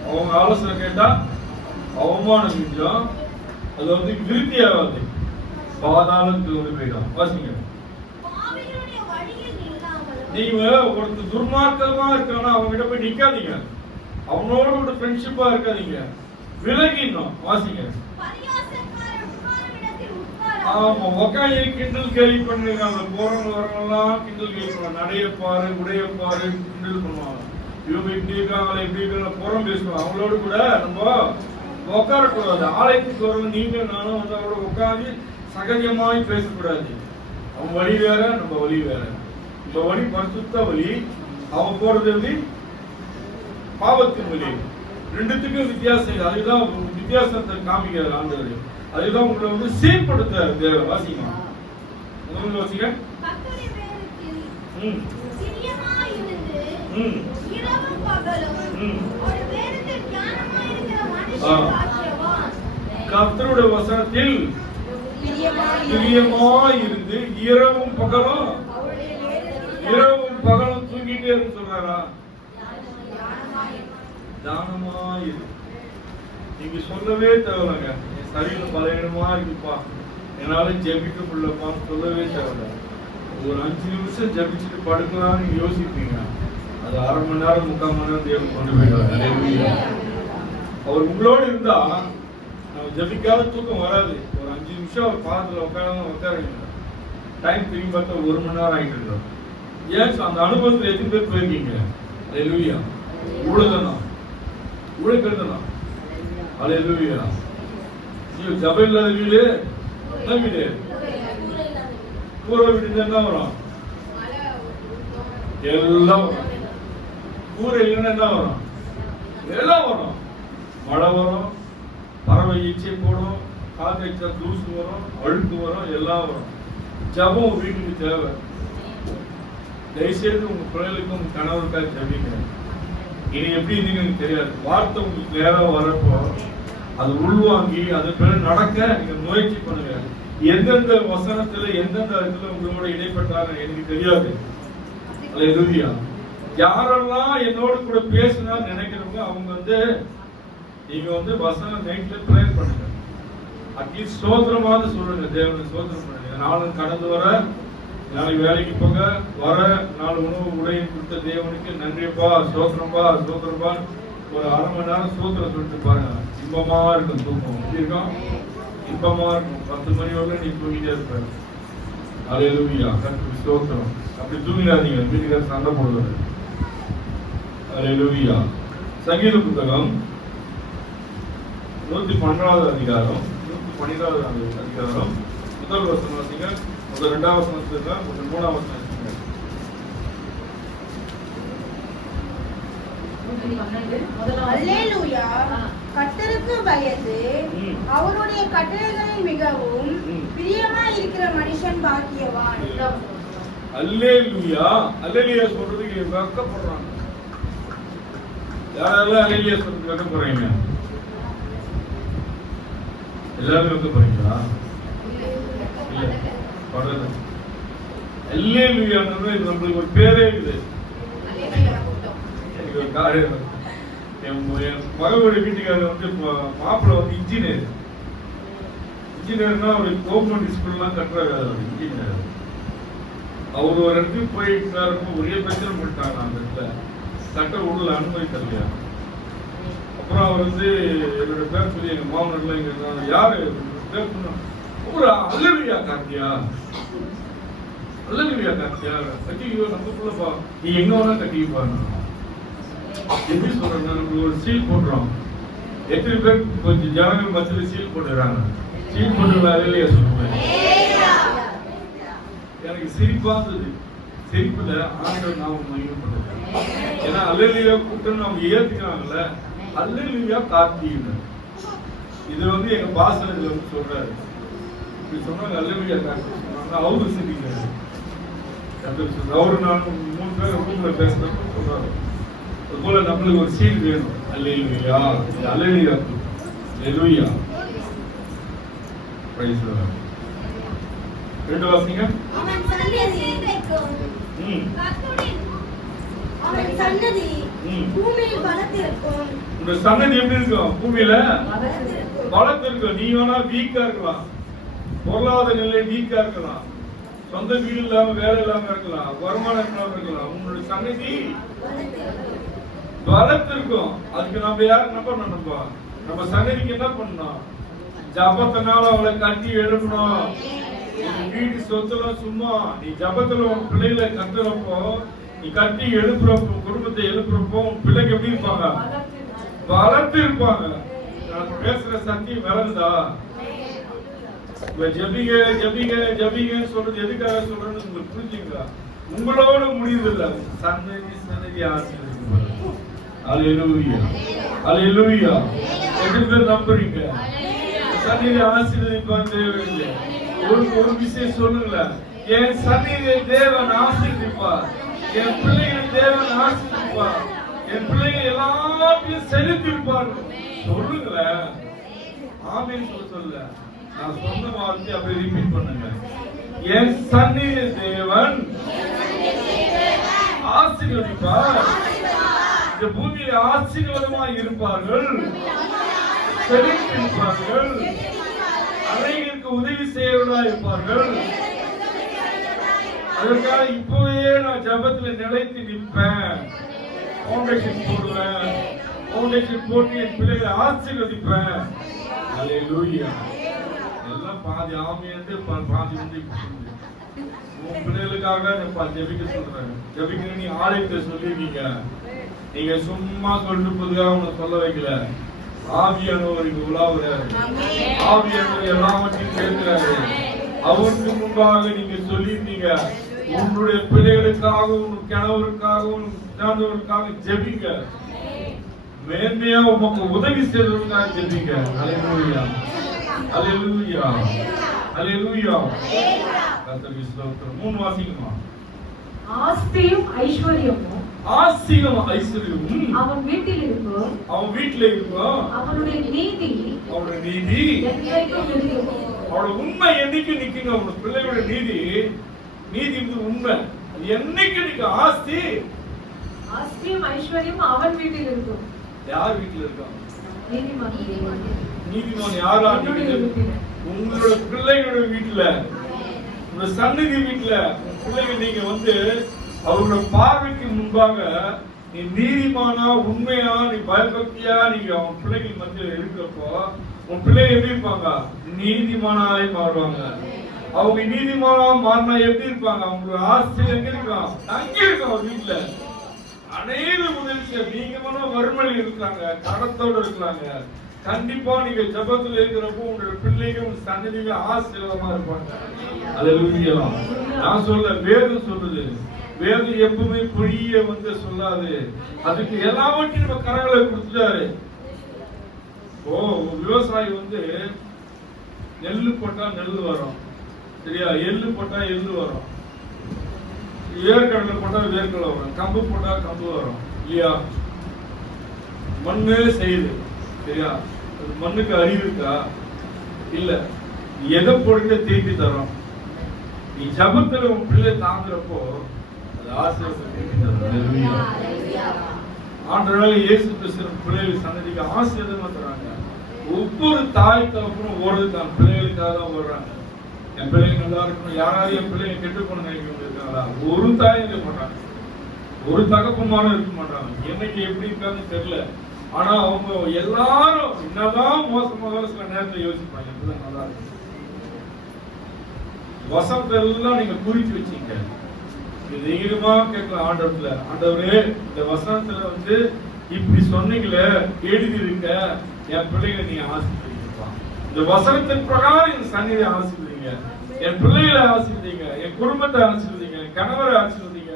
அவங்க ஆலோசனை கேட்டா அவமானம் மிஞ்சம். அது விருத்தி ஆகாது, பாதாளத்துக்கு போயிடும். வாசிங்க. நீங்க ஒருத்தர் துர்மார்க்கமா இருக்கானா அவங்ககிட்ட போய் நிக்காதீங்க. அவனோட ஒரு ஃப்ரெண்ட்ஷிப்பா இருக்காதீங்க, விலகிடணும். வாசிங்க. ஆமா, உக்காந்து கிண்டல் கேள்வி பண்ணிருக்காங்க. போறவங்க வரவங்கலாம் கிண்டல் கேள்வி பண்ணுவாங்க. நடையப்பாரு, உடையப்பாரு கிண்டல் பண்ணுவாங்க. இவங்க இப்படி இருக்காங்களே இப்படி இருக்காங்க புறம் பேசுவாங்க. அவங்களோட கூட நம்ம உட்காரக்கூடாது. ஆலயத்துக்கு வரவங்க நீங்க நானும் அவங்களோட உட்காந்து சகஜமாய் பேசக்கூடாது. அவங்க வழி வேற, நம்ம வழி வேற. நம்ம வழி பரிசுத்த வழி, அவங்க போறது வழி பாவத்தின் வழி. ரெண்டுத்துக்கும் வித்தியாசம். அதுதான் வித்தியாசத்தை காமிக்கிறார் ஆண்டவர். அதுதான் உங்களை சீர்படுத்த தேவை. வாசிங்க. முதல்ல வாசிங்க. கர்த்தருடைய வசனத்தில் பிரியமாயிருந்து இரவும் பகலும் தூங்கிட்டே இருந்து சொல்றாரா? தானமாயிரு. நீங்க சொல்லவே தேவைங்க. என் சரீரம் பலவீனமா இருக்குப்பா, என்னால ஜெபிக்க முடியலப்பான்னு சொல்லவே தேவை. ஒரு 5 நிமிஷம் ஜெபிச்சுட்டு படுக்கலாம்னு நீங்க யோசிப்பீங்க. அது 1/2 மணி நேரம் 3/4 மணி நேரம் தேவன் கொண்டு போயிடுவார். அவர் உங்களோடு இருந்தா நம்ம ஜெபிக்காத தூக்கம் வராது. ஒரு 5 5 நிமிஷம் ஒரு பாதத்தில் உட்காருங்க. டைம் திரும்பி பார்த்தா 1 மணி நேரம் ஆகிட்டு இருக்கோம். ஏன் அந்த அனுபவத்தில் எத்தனை பேர் போயிருக்கீங்க? அல்லேலூயா. உழுதணும் உழைக்கிறதுனா அல்லேலூயா. நீ ஜபம் இல்லாத வீடு என்ன வீடு? கூரை வீடு என்ன வரும்? எல்லாம் வரும். கூரை இல்லைன்னா என்ன வரும்? எல்லாம் வரும். மழை வரும், பறவை ஈச்சை போடும், காற்று வச்சா தூசு வரும், அழுக்கு வரும், எல்லாம் வரும். ஜபம் வீட்டுக்கு தேவை. தயவுசெய்து உங்க பிள்ளைகளுக்கும் உங்க கணவருக்காக ஜபிங்க. இனி எப்படி இருந்தீங்கன்னு தெரியாது. வார்த்தை உங்களுக்கு நேரம் வரப்போ அது உள்வாங்கி அது பிறகு நடக்க நீங்க முயற்சி பண்ணுங்க. எந்தெந்த வசனத்துல எந்தெந்த இடத்துல உங்களோட இடைப்பட்டாங்க எனக்கு தெரியாது. அல்லேலூயா. யாரெல்லாம் என்னோட கூட பேசினா நினைக்கிறவங்க அவங்க நீங்க வசனம் நைட்ல ப்ரேயர் பண்ணுங்க. அட்லீஸ்ட் ஸ்தோத்திரமாவது சொல்லுங்க. தேவனுக்கு ஸ்தோத்திரம் பண்ணுங்க. நாளும் கடந்து வர, நாளைக்கு வேலைக்கு போக வர, நாலு உணவு உடையும் கொடுத்த தேவனுக்கு நன்றிப்பா, ஸ்தோத்திரம்பா, ஸ்தோத்திரம்பா. ஒரு 1/2 மணி நேரம் ஸ்தோத்திரம் சொல்லிட்டு பாருங்க. இன்பமா இருக்கும் தூக்கம். எப்படி இருக்கும்? இன்பமா இருக்கும். 10 மணி வரல நீ தூங்கிட்டே இருப்ப. அல்லேலூயா. கர்த்தருக்கு ஸ்தோத்திரம். அப்படி தூங்கிடாதீங்க. வீட்டுக்காரர் சண்டை போடுவாரு. அல்லேலூயா. சங்கீத புத்தகம் 112வது அதிகாரம் 112வது அதிகாரம் முதல் வசனம் வாசிங்க. முதல் 2வது வசனம் வாசிங்க. முதல் 3வது வசனம் வாசிங்க. அல்லேலூயா. கர்த்தருக்கு பயந்து அவருடைய கட்டளைகளில் மிகவும் பிரியமாய் இருக்கிற மனுஷன் பாக்கியவான். அல்லேலூயா. அல்லேலூயா சொல்றதுக்கு வெட்கப்படுறாங்க. யாரெல்லாம் அல்லேலூயா சொல்றதுக்கு வெட்கப்படுறீங்க? எல்லாரும் வெட்கப்படுறீங்களா? படுறது அல்லேலூயான்றது இது நம்மளுக்கு ஒரு பேரே இருக்குது. எனக்கு ஒரு காரியம், என் மகளுடைய வீட்டுக்காரர் மாப்பிள்ளை இன்ஜினியர்னா ஒரு கவர்மெண்ட் ஸ்கூல்லாம் கட்டுறாரு. இன்ஜினியர் அவர் ஒரு இடத்துக்கு போயிட்டு ஒரே பிரச்சனை பண்ணிட்டாங்க. அந்த இடத்துல சட்ட உடல அனுமதி தரலையா. அப்புறம் அவர் என்னோட பேர் சொல்லி எங்க மாமனார்ல இங்க யாரு பேர் சொன்னா ஒரு அல்லேலூயா கார்த்தியா, அல்லேலூயா கார்த்தியா கட்டிக்கோ, நம்ம சொல்லப்பா நீ எங்க வேணா கட்டிப்பாரு. எப்படி சொல்றேன், நம்ம ஒரு சீல் போடுறோம். எத்தனை பேர் கொஞ்சம் ஜனங்கள் மத்தியில் சீல் போட்டுறாங்க. சீல் போட்டு அல்லேலூயா சொல்லுவேன். எனக்கு சிரிப்பா இருந்தது. சிரிப்புல ஆண்டவர் நாம மகிமைப்படுறேன். ஏன்னா அல்லேலூயா கூட்டம் அவங்க ஏத்துக்கிறாங்கல்ல. அல்லேலூயா கார்த்திகை இது எங்க பாசனத்துல சொல்றாரு. இப்படி சொன்னாங்க அல்லேலூயா கார்த்திகை சொன்னாங்க. அவரு சிரிக்கிறாரு. அவரு நான் 3 பேர் ரூம்ல பேசுறப்ப சொல்றாரு. அதுபோல நம்மளுக்கு ஒரு சீல் வேணும். அல்லேலூயா. அல்லேலூயா. அல்லேலூயா. Praise the Lord. 2 வாசிங்க. அவன் சன்னதி பூமியில் பலத்திருக்கும். உங்க சன்னதி எப்படி இருக்கும்? பூமியில பலத்திருக்கும். நீ வேணா வீக்கா இருக்கலாம், பொருளாதார நிலை வீக்கா இருக்கலாம், சொந்த வீடு இல்லாம வேலை இல்லாம இருக்கலாம், வருமானம் இல்லாம இருக்கலாம். உங்களுடைய சன்னதி பலத்திருக்கும். அதுக்கு நம்ம யாரும் என்ன பண்ணணும்பா? நம்ம சன்னதிக்கு என்ன பண்ணணும்? ஜபத்தினால அவளை கட்டி எழுப்பணும். வீட்டு சொத்துலாம் சும்மா நீ ஜபத்துல உன் பிள்ளைகளை கட்டுறப்போ, நீ கட்டி எழுப்புறப்போ, குடும்பத்தை எழுப்புறப்போ உன் பிள்ளைக்கு எப்படி இருப்பாங்க? வளர்த்து இருப்பாங்க. நான் பேசுற சத்தியம் விளங்குதா? ஜபிங்க ஜபிங்க ஜபிங்கன்னு சொல்றது எதுக்காக சொல்றேன்னு உங்களுக்கு புரிஞ்சுங்களா? உங்களோட முடியதில்லை. சன்னதி சன்னதி ஆசீர்வதிக்கும். அல்லேலூயா. அல்லேலூயா. எத்தனை பேர் நம்புறீங்க? சன்னதி ஆசீர்வதிப்பான் தேவையில்லை. ஒரு விஷயம் சொல்லுங்களேன். என் சன்னதியை தேவன் ஆசீர்வதிப்பார். என் பிள்ளைகளை தேவன் ஆசீர்வதிப்பார். என் பிள்ளைகள் எல்லாத்தையும் செலுத்திருப்பார்கள். சொல்லுங்களேன். ஆமென் சொல்ல நான் சொன்ன வார்த்தை அப்படியே ரிப்பீட் பண்ணுங்க. என் சன்னதியை தேவன் ஆசீர்வதிப்பார். இந்த பூமியில் ஆசீர்வாதமாய் இருப்பார்கள், செலுத்திருப்பார்கள், அனைவருக்கு உதவி செய்யறவர்களா இருப்பார்கள். அதற்காக இப்பவே நான் ஜபத்துல நிலைத்து நிற்பேன். ஃபவுண்டேஷன் போடுவேன். ஃபவுண்டேஷன் போட்டு என் பிள்ளைகளை ஆசீர்வதிப்பேன். அல்லேலூயா. எல்லாம் பாதி ஆமையாண்டு பாதி வந்து உன் பிள்ளைகளுக்காக ஜெபிக்க சொல்றாங்க. ஜெபிக்க நீ ஆலயத்தை சொல்லிருக்கீங்க. நீங்க சும்மா சொல்லிட்டு பொதுவாக உன்னை சொல்ல வைக்கல. ஆவியானவர் இங்க உலாவுறாரு. ஆவியானவர் எல்லாவற்றையும் கேட்கிறாரு. அவருக்கு முன்பாக நீங்க சொல்லியிருந்தீங்க, உன்னுடைய பிள்ளைகளுக்காகவும் உன் கணவருக்காகவும் சார்ந்தவருக்காக ஜெபிங்க. மேன்மையா உமக்கு உதவி செய்வதற்காக ஜெபிங்க. அல்லேலூயா, அல்லேலூயா, அல்லேலூயா. கர்த்தருக்கு ஸ்தோத்திரம். 3 வாசிங்கமா. ஆஸ்தியும் ஐஸ்வர்யமும் அவன் வீட்டில் இருக்கும். அவனுடைய நீதி என்றைக்கும் இருக்கும். அவனோட உண்மை என்னைக்கு நிக்குங்க. அவனோட பிள்ளையோட நீதி உண்மை என்னைக்கு நிக்க. ஆஸ்தியும் ஐஸ்வர்யமும் அவன் வீட்டில் இருக்கும். யார் வீட்டுல இருக்கான்? நீதிமான் யாரா? உங்களோட பிள்ளைகளோட வீட்டுல, உங்க சன்னதி வீட்டுல பிள்ளைகள் நீங்க வந்து அவரோட பார்வைக்கு முன்பாக நீ நீதிமானா, உண்மையா, நீ பயபக்தியா நீங்க அவன் பிள்ளைகள் மத்தியில் இருக்கிறப்போ உன் பிள்ளைங்க எப்படி இருப்பாங்க? நீதிமானாவே மாறுவாங்க. அவங்க நீதிமானா மாறினா எப்படி இருப்பாங்க? அவங்களோட ஆஸ்தி எங்க இருக்கான்? அங்க இருக்கும். அவர் வீட்டுல அநேக உதவி. நீங்க வறுமையில் இருக்கிறாங்க, கடத்தோடு இருக்கிறாங்க. கண்டிப்பா நீங்க ஜபத்துல இருக்கிறப்போ உங்களோட பிள்ளைகள் சன்னதியில ஆசீர்வாதமா இருப்பாங்க. அல்லேலூயா. நான் சொல்ல வேதம் சொல்லுது. வேதம் எப்பவுமே பொய்ய வந்து சொல்லாது. அதுக்கு எல்லாவற்றையும் நம்ம கரங்களை கொடுத்துட்டாரு. விவசாயி வந்து நெல்லு போட்டா நெல் வரும், சரியா? எள்ளு போட்டா எள்ளு வரும், வேர்க்கடலை போட்டா வேர்க்கடலை வரும், கம்பு போட்டா கம்பு வரும், இல்லையா? மண்ணு செய்யுது, சரியா? மண்ணுக்கு அறிவு இருக்கா? இல்ல. எதை போட்டு திருப்பி தரும். நீ ஜபத்துல உன் பிள்ளை தாங்குறப்போ அது ஆசீர்வாதத்தை திருப்பி தரும். ஆண்டவராக இயேசு கிறிஸ்து பிள்ளைகள் சன்னதிக்கு ஆசீர்வாதமா தராங்க. ஒவ்வொரு தாய் தகப்பனும் ஓடுறது தான் பிள்ளைகளுக்காக தான் ஓடுறாங்க. என் பிள்ளைங்க நல்லா இருக்கணும். யாராவது என் பிள்ளைங்க கெட்டு போன நினைக்க இருக்காங்களா? ஒரு தாய் இருக்க மாட்டாங்க, ஒரு தகப்பமான இருக்க மாட்டாங்க. என்னைக்கு எப்படி இருக்காங்கன்னு தெரியல. ஆனா அவங்க எல்லாரும் என்னதான் மோசமாக சில நேரத்தில் யோசிப்பாங்க, எப்படிதான் நல்லா இருக்கு. வசனத்தை எல்லாம் நீங்க குறிச்சு வச்சீங்க. அதிகமா கேட்கலாம் ஆண்டவர்ல, ஆண்டவரே இந்த வசனத்துல வந்து இப்படி சொன்னீங்களே, எழுதி இருக்க என் பிள்ளைகளை நீங்க ஆசீர்வதிப்பா. இந்த வசனத்தின் பிரகாரம் என் சந்நிதியை ஆசீர்வதிங்க, என் பிள்ளைகளை ஆசீர்வதிங்க, என் குடும்பத்தை ஆசீர்வதிங்க, என் கணவரை ஆசீர்வதிங்க,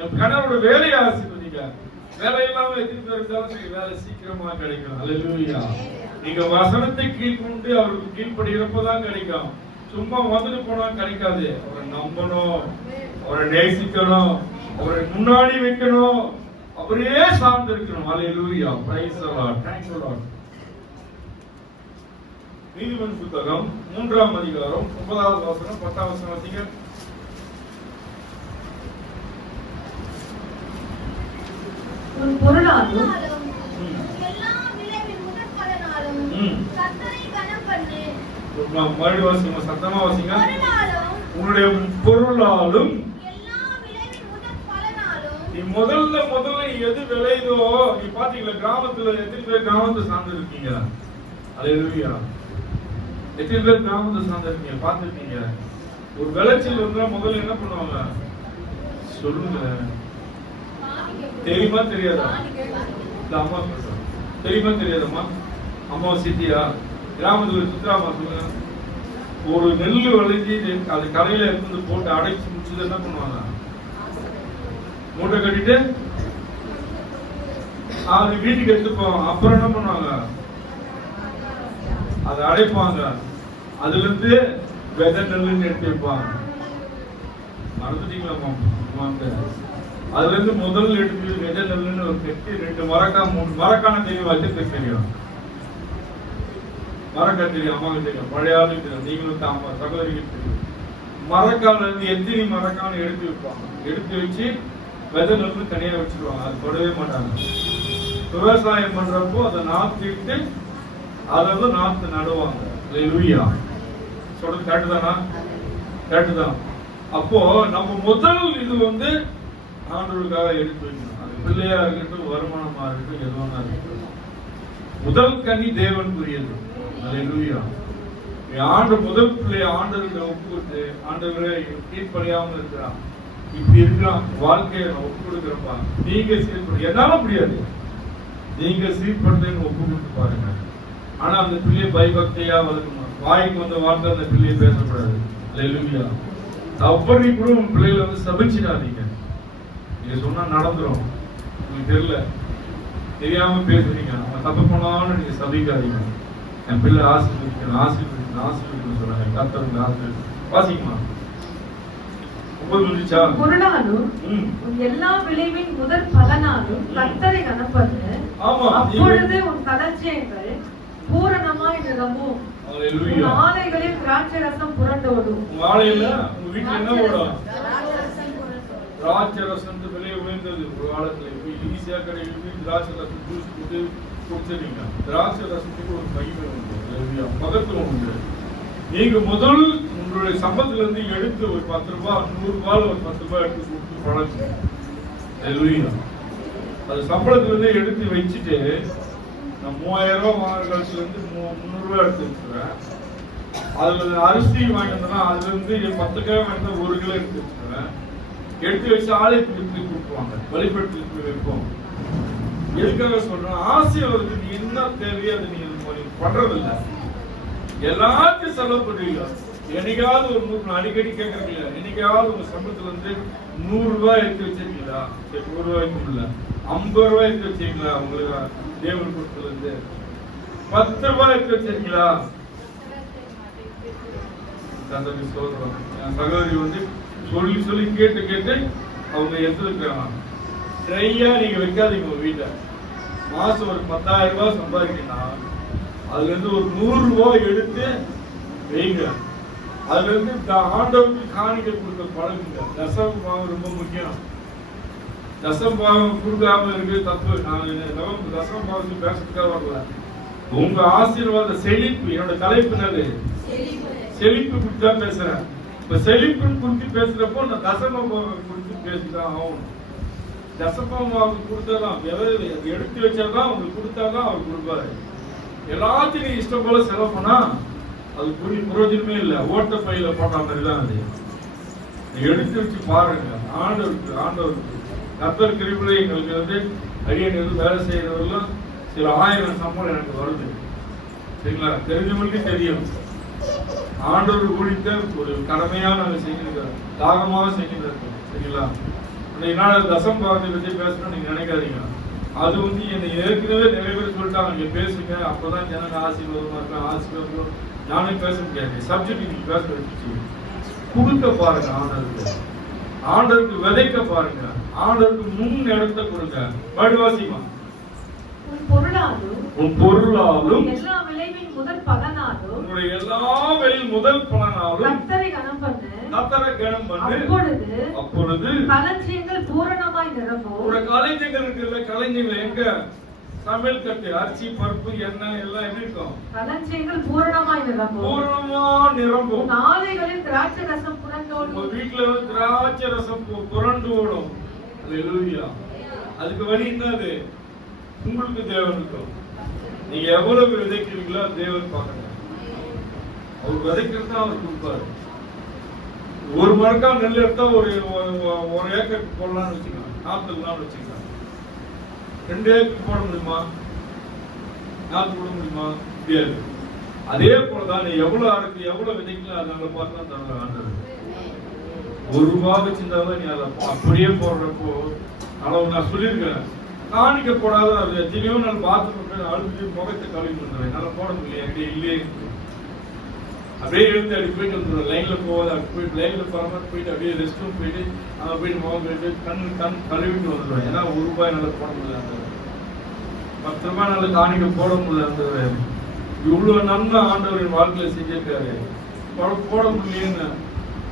என் கணவரோட வேலையை ஆசீர்வதிங்க. வேலை இல்லாம எத்தனை பேர் இருந்தாலும் வேலை சீக்கிரமா கிடைக்கும். அல்லேலூயா. நீங்க வசனத்தை கீழ்கொண்டு அவருக்கு கீழ்படுகிறப்பதான் கிடைக்கும். சும்மா வந்துட்டு போனா கிடைக்காது. அவரை நம்பணும், அவரை நேசிக்கணும், அவரை முன்னாடி வைக்கணும், அவரே சார்ந்து இருக்கணும். அல்லேலூயா. Praise the Lord. Thanks the Lord. நீதிமொழி புத்தகம் 3ஆம் அதிகாரம் 9வது வசனம் 10வது வசனம் வாசிங்க. உன் பொருளாலும் எல்லா விளைவின் முதற்பலனாலும் கர்த்தரை கனம் பண்ணு. மறுபடியும் வாசிங்க, சத்தமா வாசிங்க. உன்னுடைய பொருளாலும் எல்லா விளைவின் முதற்பலனாலும். நீ முதல்ல எது விளையுதோ, நீ பாத்தீங்களா கிராமத்துல எத்தனை பேர் கிராமத்தை சார்ந்து இருக்கீங்க? அல்லேலூயா. எத்தனை பேர் கிராமத்தை சார்ந்து இருக்கீங்க? பார்த்துருக்கீங்க. ஒரு விளைச்சல் வந்தா முதல்ல என்ன பண்ணுவாங்க சொல்லுங்க. தெரியுமா தெரியாதா? இந்த அம்மா சொல்றாங்க. தெரியுமா தெரியாதம்மா? அம்மா சித்தியா? கிராமத்துல சுத்ராமா சொல்லுங்க. ஒரு நெல்லு விளைஞ்சி அது கடையில இருந்து போட்டு அடைச்சு முடிச்சது என்ன பண்ணுவாங்க? மூட்டை கட்டிட்டு அது வீட்டுக்கு எடுத்துப்போம். அப்புறம் என்ன பண்ணுவாங்க? அதை அடைப்பாங்க. அதுல இருந்து விதை நெல்லுன்னு எடுத்து வைப்பாங்க. மறந்துட்டீங்களா? அதுல இருந்து முதல் எடுத்து விதை நெல்லுன்னு ஒரு கட்டி 2 மரக்கா 3 மரக்கான தெரியும். வச்சு தெரியும், மரக்கா தெரியும், அம்மாவுக்கு தெரியும், பழைய ஆளுக்கு தெரியும், நீங்களும் அம்மா சகோதரிக்கு தெரியும். மரக்கால இருந்து எத்தனை மரக்கான எடுத்து வைப்பாங்க. எடுத்து வச்சு விதை நெல்லு தனியா வச்சிருவாங்க. அது தொடவே மாட்டாங்க. விவசாயம் பண்றப்போ அதை நாத்திட்டு அதை வந்து நாத்து நடுவாங்க. அல்லேலூயா. சொல்றது கரெக்ட் தானா? கரெக்ட் தான். அப்போ நம்ம முதல் இது வந்து ஆண்டவருக்காக எடுத்து வைக்கணும். அது பிள்ளையா இருக்கட்டும், வருமானமா இருக்கட்டும், எதுவானா இருக்கட்டும். முதல் கனி தேவனுக்குரியது. அல்லேலூயா. முதல் பிள்ளைய ஆண்டவர்கிட்ட ஒப்புவிட்டு ஆண்டவரே கீழ்ப்படியாமல் இருக்கிறான், இப்படி இருக்கிறான், வாழ்க்கையை நான் ஒப்பு கொடுக்குறப்பா, நீங்க சீர்படுத்த என்னால முடியாது, நீங்க சீர்படுத்த ஒப்பு கொடுத்து பாருங்க. ஆனா அந்த பிள்ளையை பயபக்தியா வளர்க்கணும். வாய்க்கு வந்த வார்த்தை அந்த பிள்ளையை பேசக்கூடாது. அல்லேலூயா. தவறி கூட உங்க பிள்ளைகளை வந்து சபிச்சிடாதீங்க. நீங்க சொன்னா நடந்துரும். உங்களுக்கு தெரியல, தெரியாம பேசுறீங்க, அவன் தப்பு பண்ணாலும் நீங்க சபிக்காதீங்க. என் பிள்ளை ஆசீர்வதிக்கணும், ஆசீர்வதிக்கணும், ஆசீர்வதிக்கணும் சொல்றாங்க. கர்த்தருக்கு ஆசீர்வதி வாசிக்குமா பொருளாலும் எல்லா விளைவின் முதல் பலனாலும் கர்த்தரை கனப்பது, அப்பொழுது உன் களஞ்சியங்கள் பூரணமாய் நிரம்பும், உன் ஆலைகளில் திராட்சை ரசம் புரண்டோடும். உங்க ஆலையில உங்க வீட்டுல என்ன ஓடும்? திராட்சை ரசம் விலை உயர்ந்தது. ஒரு காலத்துல ஈஸியா கிடைக்கும். திராட்சை ரசம் ஜூஸ் போட்டு குடிச்சிருக்கீங்க. திராட்சை ரசத்துக்கு ஒரு மகிமை உண்டு, மகத்துவம் உண்டு. நீங்க முதல் உங்களுடைய சம்பளத்துல இருந்து எடுத்து ஒரு 10 ரூபாய் 100 ரூபாய் ஒரு 10 ரூபாய் எடுத்து கொடுத்து பழகுங்க. அது சம்பளத்துல இருந்து எடுத்து வச்சுட்டு நான் 3000 ரூபாய் வாங்குற காலத்துல இருந்து 300 ரூபாய் எடுத்து வச்சுக்கிறேன். அதுல அரிசி வாங்கினா அதுல இருந்து 10 கிலோ வாங்கினா 1 கிலோ எடுத்து வச்சுக்கிறேன். எடுத்து வச்சு ஆலயத்துக்கு கொடுத்துருவாங்க, வழிபட்டு வைப்போம். எதுக்காக சொல்றேன்? ஆசீர்வாதத்துக்கு நீ என்ன தேவையோ அது நீங்க பண்றது இல்லை, எல்லாத்தையும் செலவு பண்ணுவீங்க. என்னைக்காவது ஒரு 100 அடிக்கடி கேட்கறீங்களா? என்னைக்காவது உங்க சம்பளத்துல இருந்து 100 ரூபாய் எடுத்து வச்சிருக்கீங்களா? 100 ரூபாய்க்கு இல்ல 50 ரூபாய் எடுத்து வச்சிருக்கீங்களா? உங்களுக்கு தேவன் கொடுத்ததுல இருந்து 10 ரூபாய் எடுத்து வச்சிருக்கீங்களா? சொல்றோம். என் சகோதரி வந்து சொல்லி சொல்லி கேட்டு கேட்டு அவங்க எடுத்துருக்காங்க. ட்ரையா நீங்க வைக்காதீங்க. உங்க வீட்டை மாசம் ஒரு 10,000 ரூபாய் சம்பாதிக்கணும்னா அதுல இருந்து ஒரு 100 ரூபாய் எடுத்து வைங்க. அதுல இருந்து ஆண்டவருக்கு காணிக்க கொடுக்க பழகுங்க. தசம் பாவம் ரொம்ப முக்கியம். தசம் பாவம் கொடுக்காம இருக்கு தப்பு. நான் தசம் பாவத்துக்கு பேசுறதுக்காக வரல. உங்க ஆசீர்வாத செழிப்பு, என்னோட தலைப்பு என்னது? செழிப்பு குறித்து தான் பேசுறேன். இப்ப செழிப்பு குறித்து பேசுறப்போ நான் தசம பாவம் குறித்து பேசிதான் ஆகணும். தசமபாவம் கொடுத்தாதான், எடுத்து வச்சாதான் உங்களுக்கு கொடுத்தாதான் அவர் கொடுப்பாரு. எல்லாத்தையும் இஷ்டம் போல செலவு பண்ணா அது பிரயோஜனமே இல்லை. ஓட்ட பையில போட்ட மாதிரி தான் அது. எடுத்து வச்சு பாருங்க. ஆண்டவருக்கு கர்த்தர் கிருபையிலே எங்களுக்கு வந்து அடியன் வேலை செய்யறவர்களும் சில 1000 சம்பளம் எனக்கு வருது. சரிங்களா? தெரிஞ்சவங்களுக்கு தெரியும். ஆண்டவர் குறித்த ஒரு கடமையா நாங்க செய்கிறோம், தாகமாக செய்கிறோம். சரிங்களா? என்னால தசம் பாவத்தை பத்தி பேசணும்னு நீங்க நினைக்காதீங்க. அது வந்து என்னை ஏற்கனவே நிறைய பேர் சொல்லிட்டாங்க, நீங்க பேசுங்க, அப்பதான் ஜனங்க ஆசீர்வாதமா இருக்கலாம். ஆசீர்வாதம் நானே பேச முடியாது. சப்ஜெக்ட் நீங்க பேச வச்சு கொடுக்க பாருங்க. ஆண்டவருக்கு விதைக்க பாருங்க. ஆண்டவருக்கு முன் இடத்தை கொடுங்க. மறுவாசிமா உன் பொருளாலும் எல்லா விளைவின் முதல் பலனாலும் உன்னுடைய எல்லா விளைவின் முதல் பலனாலும் கர்த்தரை கனம் பண்ணு. அப்பொழுது களஞ்சியங்கள் பூரணமாய் நிரம்பும். ஒரு களஞ்சியங்கள் இருக்குல்ல, களஞ்சியங்கள் எங்க? சமையல் கட்டு, அரிசி, பருப்பு, எண்ணெய் எல்லாம் எப்படி இருக்கும்? களஞ்சியங்கள் பூரணமாய் நிரம்பும். பூரணமா நிரம்பும். ஆலைகளில் திராட்சை ரசம் புரண்டோடும். உங்க வீட்டுல திராட்சை ரசம் புரண்டு ஓடும். அல்லேலூயா. அதுக்கு வழி என்னது? உங்களுக்கு தேவனுக்கும். நீங்க எவ்வளவு விதைக்கிறீங்களோ தேவன் பாருங்க. அவர் விதைக்கிறது அவர் கொடுப்பாரு. ஒரு மரக்கா நெல் எடுத்தா ஒரு ஏக்கருக்கு போடலாம்னு வச்சுக்கலாம், 40 நாள் வச்சுக்கலாம். 2 ஏக்கருக்கு போட முடியுமா? 4 போட முடியுமா? முடியாது. அதே போலதான் நீ எவ்வளவு அறுக்கு எவ்வளவு விதைக்கலாம் அதனால பார்த்து தான் ஆண்டது. 1 ரூபாய் வச்சிருந்தாலும் நீ அதை அப்படியே போடுறப்போ அளவு நான் சொல்லியிருக்கேன். காணிக்க போடாத அது எத்தனையோ நாள் பாத்ரூம் அழுது முகத்தை கழுவி வந்துடுவேன். என்னால போட முடியல, என்கிட்ட இல்லையே. அப்படியே எழுந்து அப்படி போயிட்டு வந்துடுவேன். லைன்ல போகாத அப்படி போயிட்டு லைன்ல போகாம போயிட்டு அப்படியே ரெஸ்ட் ரூம் போயிட்டு அங்கே போயிட்டு முகம் போயிட்டு கண் கழுவிட்டு வந்துடுவேன். ஏன்னா 1 ரூபாய் நல்லா போட முடியல, அந்த 10 ரூபாய் நல்லா காணிக்க போட முடியல. அந்த இவ்வளவு நன்மை ஆண்டவரின் வாழ்க்கையில செஞ்சிருக்காரு, போட முடியலன்னு.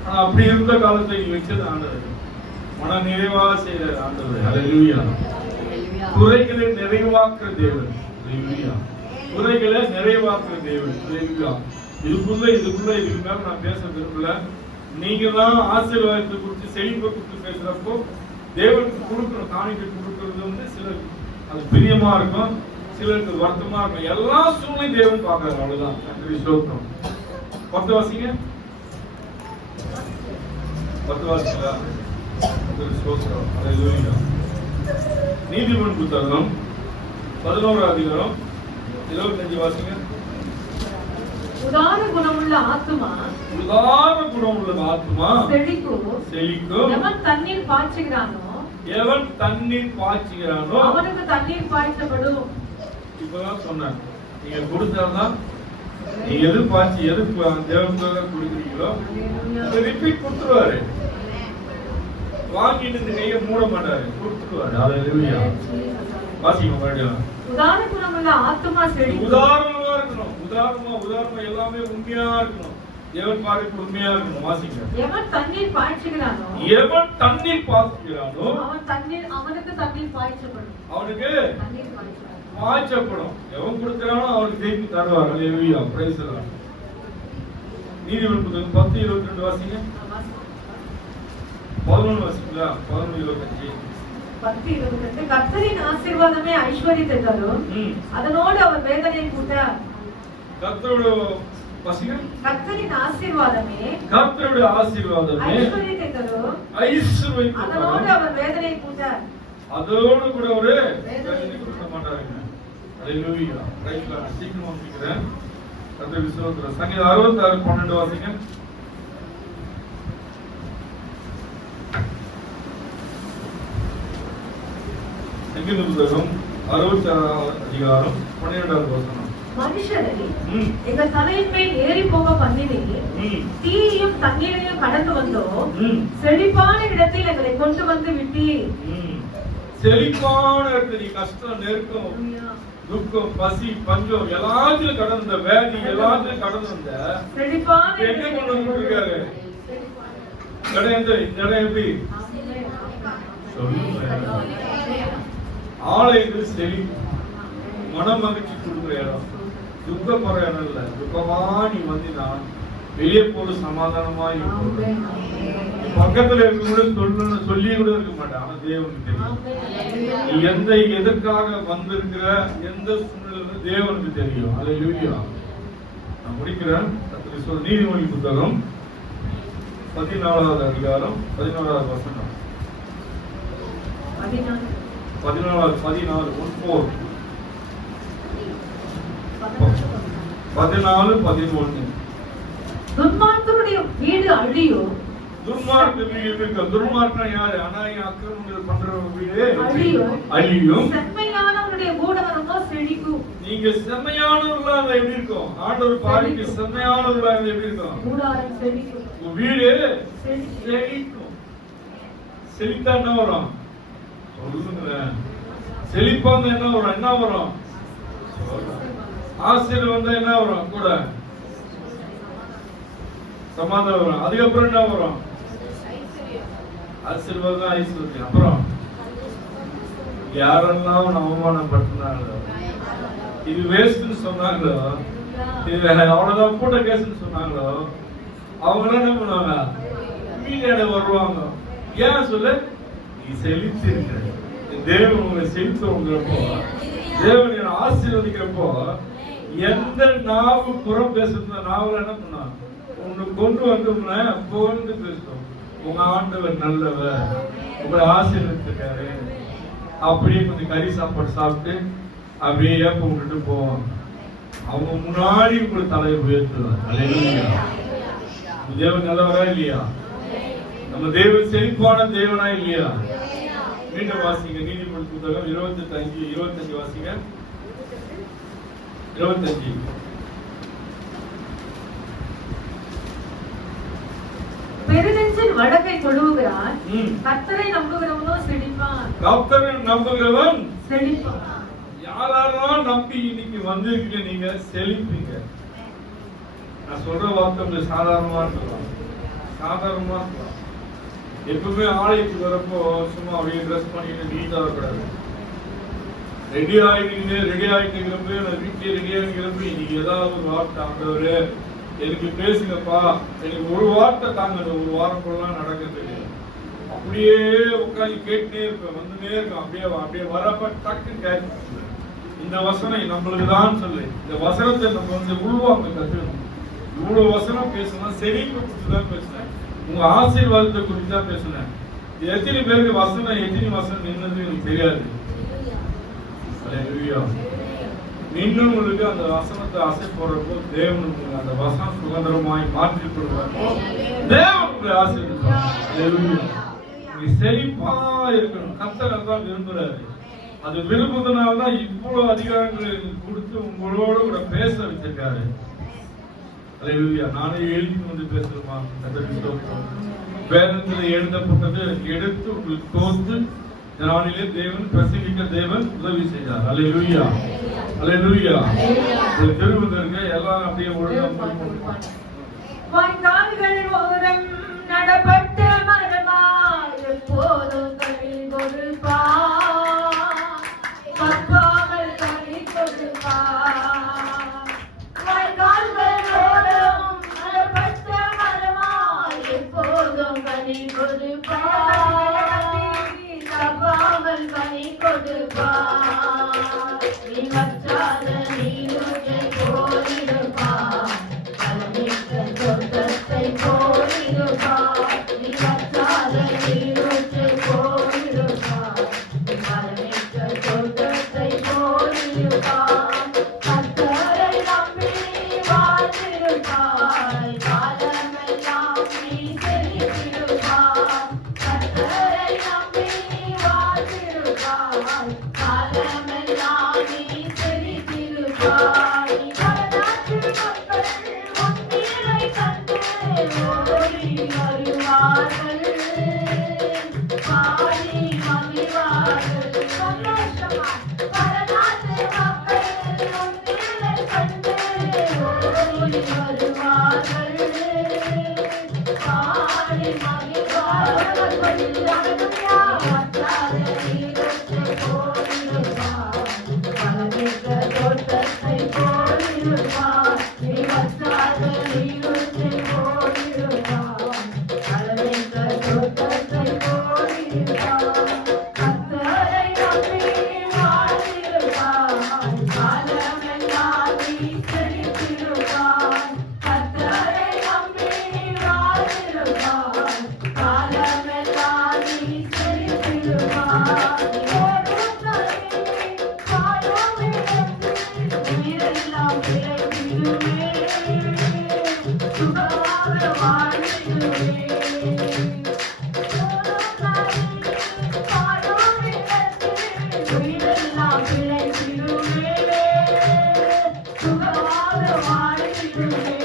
ஆனா அப்படி இருந்த காலத்தை நீங்க வச்சது ஆண்டவர் மன நிறைவாக செய்யறாரு. ஆண்டவர் அல்லேலூயா. குறைகளை நிறைவாக்குற தேவன். அல்லேலூயா. குறைகளை நிறைவாக்குற தேவன். அல்லேலூயா. இதுக்குள்ள இதுக்கு மேல நான் பேச விரும்பல. நீங்க தான் ஆசீர்வாதத்தை குறித்து செழிப்பை குறித்து பேசுறப்போ தேவனுக்கு கொடுக்கணும். காணிக்கை கொடுக்கறது வந்து சிலருக்கு அது பிரியமா இருக்கும், சிலருக்கு வருத்தமா இருக்கும். எல்லா சூழ்நிலையும் தேவன் பார்க்கறாரு. அவ்வளவுதான். நன்றி, ஸ்தோத்திரம். 10 வாசிங்க. 10 வாசிங்களா? ஸ்தோத்திரம். ஹல்லேலூயா. நீதிமொழி புத்தகம் 11 அதிகாரம் 25 வாசிங்க. உதார குணமுள்ள ஆத்துமா செழிக்கும். எவன் தண்ணீர் பாய்ச்சுகிறானோ அவனுக்கு தண்ணீர் பாய்ச்சப்படும். இப்பதான் சொன்னேன், நீங்க கொடுத்தாதான் நீங்க எது பாய்ச்சி எது தேவனுக்காக கொடுக்குறீங்களோ ரிப்பீட் கொடுத்துருவாரு. வாங்கிட்டு இந்த கையை மூட மாட்டாரு, கொடுத்துருவாரு. ஹல்லேலூயா. வாசிங்க மறுபடியும். உதார குணமுள்ள ஆத்துமா செழிக்கும். உதாரணமா இருக்கணும். உதாரணமா எல்லாமே உண்மையா இருக்கணும். தேவன் பார்வைக்கு உண்மையா இருக்கணும். வாசிங்க. எவன் தண்ணீர் பாய்ச்சுகிறானோ அவனுக்கு தண்ணீர் பாய்ச்சப்படும். எவன் கொடுக்கிறானோ அவனுக்கு திருப்பி தருவார். ஹல்லேலூயா. Praise the Lord. நீதிமொழி புத்தகம் 10:22 வாசிங்க. 11 வாசிங்களா? 11:25. 10:22. கர்த்தரின் ஆசீர்வாதமே ஐஸ்வரியத்தை தரும், அதனோடு அவர் வேதனை கூட்டார். கர்த்தருடைய வாசிங்க. கர்த்தரின் ஆசீர்வாதமே ஐஸ்வரியத்தை தரும், அதனோடு அவர் வேதனை கூட்டார். அதோடு கூட ஒரு வேதனை கூட்ட மாட்டாருங்க. ஹல்லேலூயா. Praise the Lord. சீக்கிரமா முடிக்கிறேன். கர்த்தர் விசுவாசம். சங்கீதம் 66:12 வாசிங்க. சங்கீத புத்தகம் 66 அதிகாரம் 12வது வசனம். மனுஷரை எங்கள் தலையின் மேல் ஏறி போக பண்ணினீர், தீயையும் தண்ணீரையும் கடந்து வந்தோம், செழிப்பான இடத்தில் எங்களை கொண்டு வந்து விட்டீர். செழிப்பான இடத்துல நீ கஷ்டம், நெருக்கம், துக்கம், பசி, பஞ்சம் எல்லாத்தையும் கடந்த, வேதி எல்லாத்தையும் கடந்து வந்த செழிப்பான எங்க கொண்டு வந்து இருக்காரு? இடம் எப்படி சொல்லுங்க. ஆலயத்தில் செழிப்பு, மன மகிழ்ச்சி கொடுக்குற இடம், துக்கப்படுற இடம் இல்ல. துக்கமா நீ வந்து நான் வெளியே போடு சமாதானமா இருக்கும். பக்கத்துல இருக்க சொல்லி கூட இருக்க மாட்டேன். ஆனா தேவனுக்கு தெரியும் நீ எதற்காக வந்திருக்கிற, எந்த சூழ்நிலை தேவனுக்கு தெரியும். ஹல்லேலூயா. நான் முடிக்கிறேன். நீதிமொழி புத்தகம் 14வது அதிகாரம் 11வது வசனம். 14:11. துன்மார்க்கருடைய வீடு அழியும். துன்மார்க்கம் யாரு? அநாய அக்கிரமங்கள் பண்ற வீடு அழியும். செம்மையானவருடைய கூடாரமோ செழிக்கும். நீங்க செம்மையானவர்களா இருந்தா எப்படி இருக்கும்? ஆண்டவர் பாவிக்கு செம்மையானவர்களா இருந்தா எப்படி இருக்கும்? கூடாரம் செழிக்கும். வீடு செழிக்கும். செழித்தா என்ன வரும்? சொல்லுங்களேன். செழிப்பாங்க என்ன வரும்? என்ன வரும்? ஆசிரியர் வந்தா என்ன வரும்? கூட சமாதானம் வரும். அதுக்கப்புறம் என்ன வரும்? ஆசீர்வாதம், ஐஸ்வர்யம். அப்புறம் யாரெல்லாம் அவமானப்படுத்தினாங்களோ, இது வேஸ்ட்னு சொன்னாங்களோ, இது அவ்வளவுதான் கூட்ட கேஸ்ன்னு சொன்னாங்களோ, அவங்க என்ன பண்ணுவாங்க? வீடு வருவாங்க. ஏன் சொல்லு? நீ செழிச்சிருக்க. தேவன் உங்களை செழித்தவங்கிறப்போ, தேவன் ஆசீர்வதிக்கிறப்போ, எந்த நாவு புறம் பேசுற நாவல என்ன பண்ணா உன்னை கொண்டு வந்து புகழ்ந்து பேசும். உங்க ஆண்டவர் நல்லவர், உங்களை ஆசீர்வதிச்சிருக்காரு. அப்படியே கொஞ்சம் கறி சாப்பாடு சாப்பிட்டு அப்படியே ஏப்ப விட்டுட்டு போவாங்க. அவங்க முன்னாடி உங்களை தலையை உயர்த்துவார். ஹல்லேலூயா. தேவன் நல்லவரா இல்லையா? நம்ம தேவன் செழிப்பான தேவனா இல்லையா? மீண்டும் வாசிங்க. நீதிமொழி புத்தகம் 25 வாசிங்க. 25. பெருநெஞ்சின் வழக்கை கொழுவுகிறான், கர்த்தரை நம்புகிறவனோ செழிப்பான். கர்த்தரை நம்புகிறவன் செழிப்பான். யாரெல்லாம் நம்பி இன்னைக்கு வந்திருக்கீங்க, நீங்க செழிப்பீங்க. நான் சொல்ற வார்த்தை சாதாரணமா இருக்கலாம், சாதாரணமா இருக்கலாம். எப்பவுமே ஆலயத்துக்கு வரப்போ சும்மா அப்படியே ட்ரெஸ் பண்ணிட்டு நீட்டா இருக்கக்கூடாது. ரெடி ஆகிட்டுங்கிறப்ப நான் வீட்டிலே ரெடி ஆகிக்கிறப்ப இன்னைக்கு ஏதாவது ஒரு வார்த்தை, ஆண்டவரே எனக்கு பேசுங்கப்பா, எனக்கு ஒரு வார்த்தை தாங்க, ஒரு வாரம் போலாம் நடக்கிறது. அப்படியே உட்காந்து கேட்டுனே இருப்பேன், வந்துனே இருக்கேன். அப்படியே வரப்ப டக்கு இந்த வசனம் நம்மளுக்கு தான் சொல்லு. இந்த வசனத்தை நம்ம உள்வாங்க கத்துக்கணும். இவ்வளவு வசனம் பேசணும், செழிப்பு குறித்து தான் பேசினேன், உங்க ஆசீர்வாதத்தை குறித்து தான் பேசினேன். எத்தனை பேருக்கு வசனம் எத்தனை வசனம் நின்னது எனக்கு தெரியாது. அல்லேலூயா. இன்னும் உங்களுக்கு அந்த வசனத்தை ஆசை போடுறப்போ தேவன் உங்களுக்கு அந்த வசனம் சுதந்திரமாய் மாற்றி கொடுப்பார். தேவன் உங்களை ஆசீர்வதிப்பார். அல்லேலூயா. நீ செழிப்பா இருக்கணும், கர்த்தர் அதான் விரும்புறாரு. அது விரும்புறதுனால தான் இவ்வளவு அதிகாரங்களை கொடுத்து உங்களோட கூட பேச வச்சிருக்காரு. அல்லேலூயா. நானே எழுதி வந்து பேசுறேமா, வேதத்தில் எழுதப்பட்டது எடுத்து உங்களுக்கு தோத்து நாளிலே தேவன் பிரசங்கிக்க தேவன் உதவி செய்தார். அல்லேலூயா. அல்லேலூயா. திருவதற்கு எல்லாரும் அப்படியே ஒழுங்கா வாய்க்கால்கள் ஓரம் நடப்பட்ட மரமாய் எப்போதும் கனி கொடுப்பார், தப்பாமல் கனி கொடுப்பார். வாய்க்கால்கள் ஓரம் நடப்பட்ட மரமாய் எப்போதும் கனி கொடுப்பார், தப்பாமல் கனி கொடுப்பார். நீ வற்றாத நீரூற்றை போலிருப்பார், பலமிக்க தோட்டத்தை போலிருப்பார். நீ வற்றாத நீரூற்றை போலிருப்பார், பலமிக்க தோட்டத்தை போலிருப்பார். கர்த்தரை நம்பி வாழ்ந்திருப்பாய், காலமெல்லாம் நீ செழித்திருப்பாய். கர்த்தரை நம்பி வாழ்ந்திருப்பாய், காலமெல்லாம் நீ செழித்திருப்பாய். பலநாட்டு மக்கள் உன் நீரை கண்டு ஓடி வருவார்கள், பாடி மகிழ்வார்கள். சந்தோஷமாய் பலநாட்டு மக்கள் உன் நீரை கண்டு ஓடி வருவார்கள், பாடி மகிழ்வார்கள். அல்லேலூயா. வற்றாத நீரூற்றை போலிருப்பார், பலமிக்க தோட்டத்தை போலிருப்பார். நீ வற்றாத நீரூற்றை போலிருப்பார், பலமிக்க தோட்டத்தை போலிருப்பார். கர்த்தரை நம்பி வாழ்ந்திருப்பாய், காலமெல்லாம் நீ செழித்திருப்பாய். கர்த்தரை நம்பி வாழ்ந்திருப்பாய், காலமெல்லாம் நீ செழித்திருப்பாய். ஓடும் நதி பாயும் இடத்தில் உயிரெல்லாம் பிழைத்திடுவே, சுகமாக வாழ்ந்திடுவே. ஓடும் நதி பாயும் இடத்தில் உயிரெல்லாம் பிழைத்திடுவே, சுகமாக வாழ்ந்திடுவே.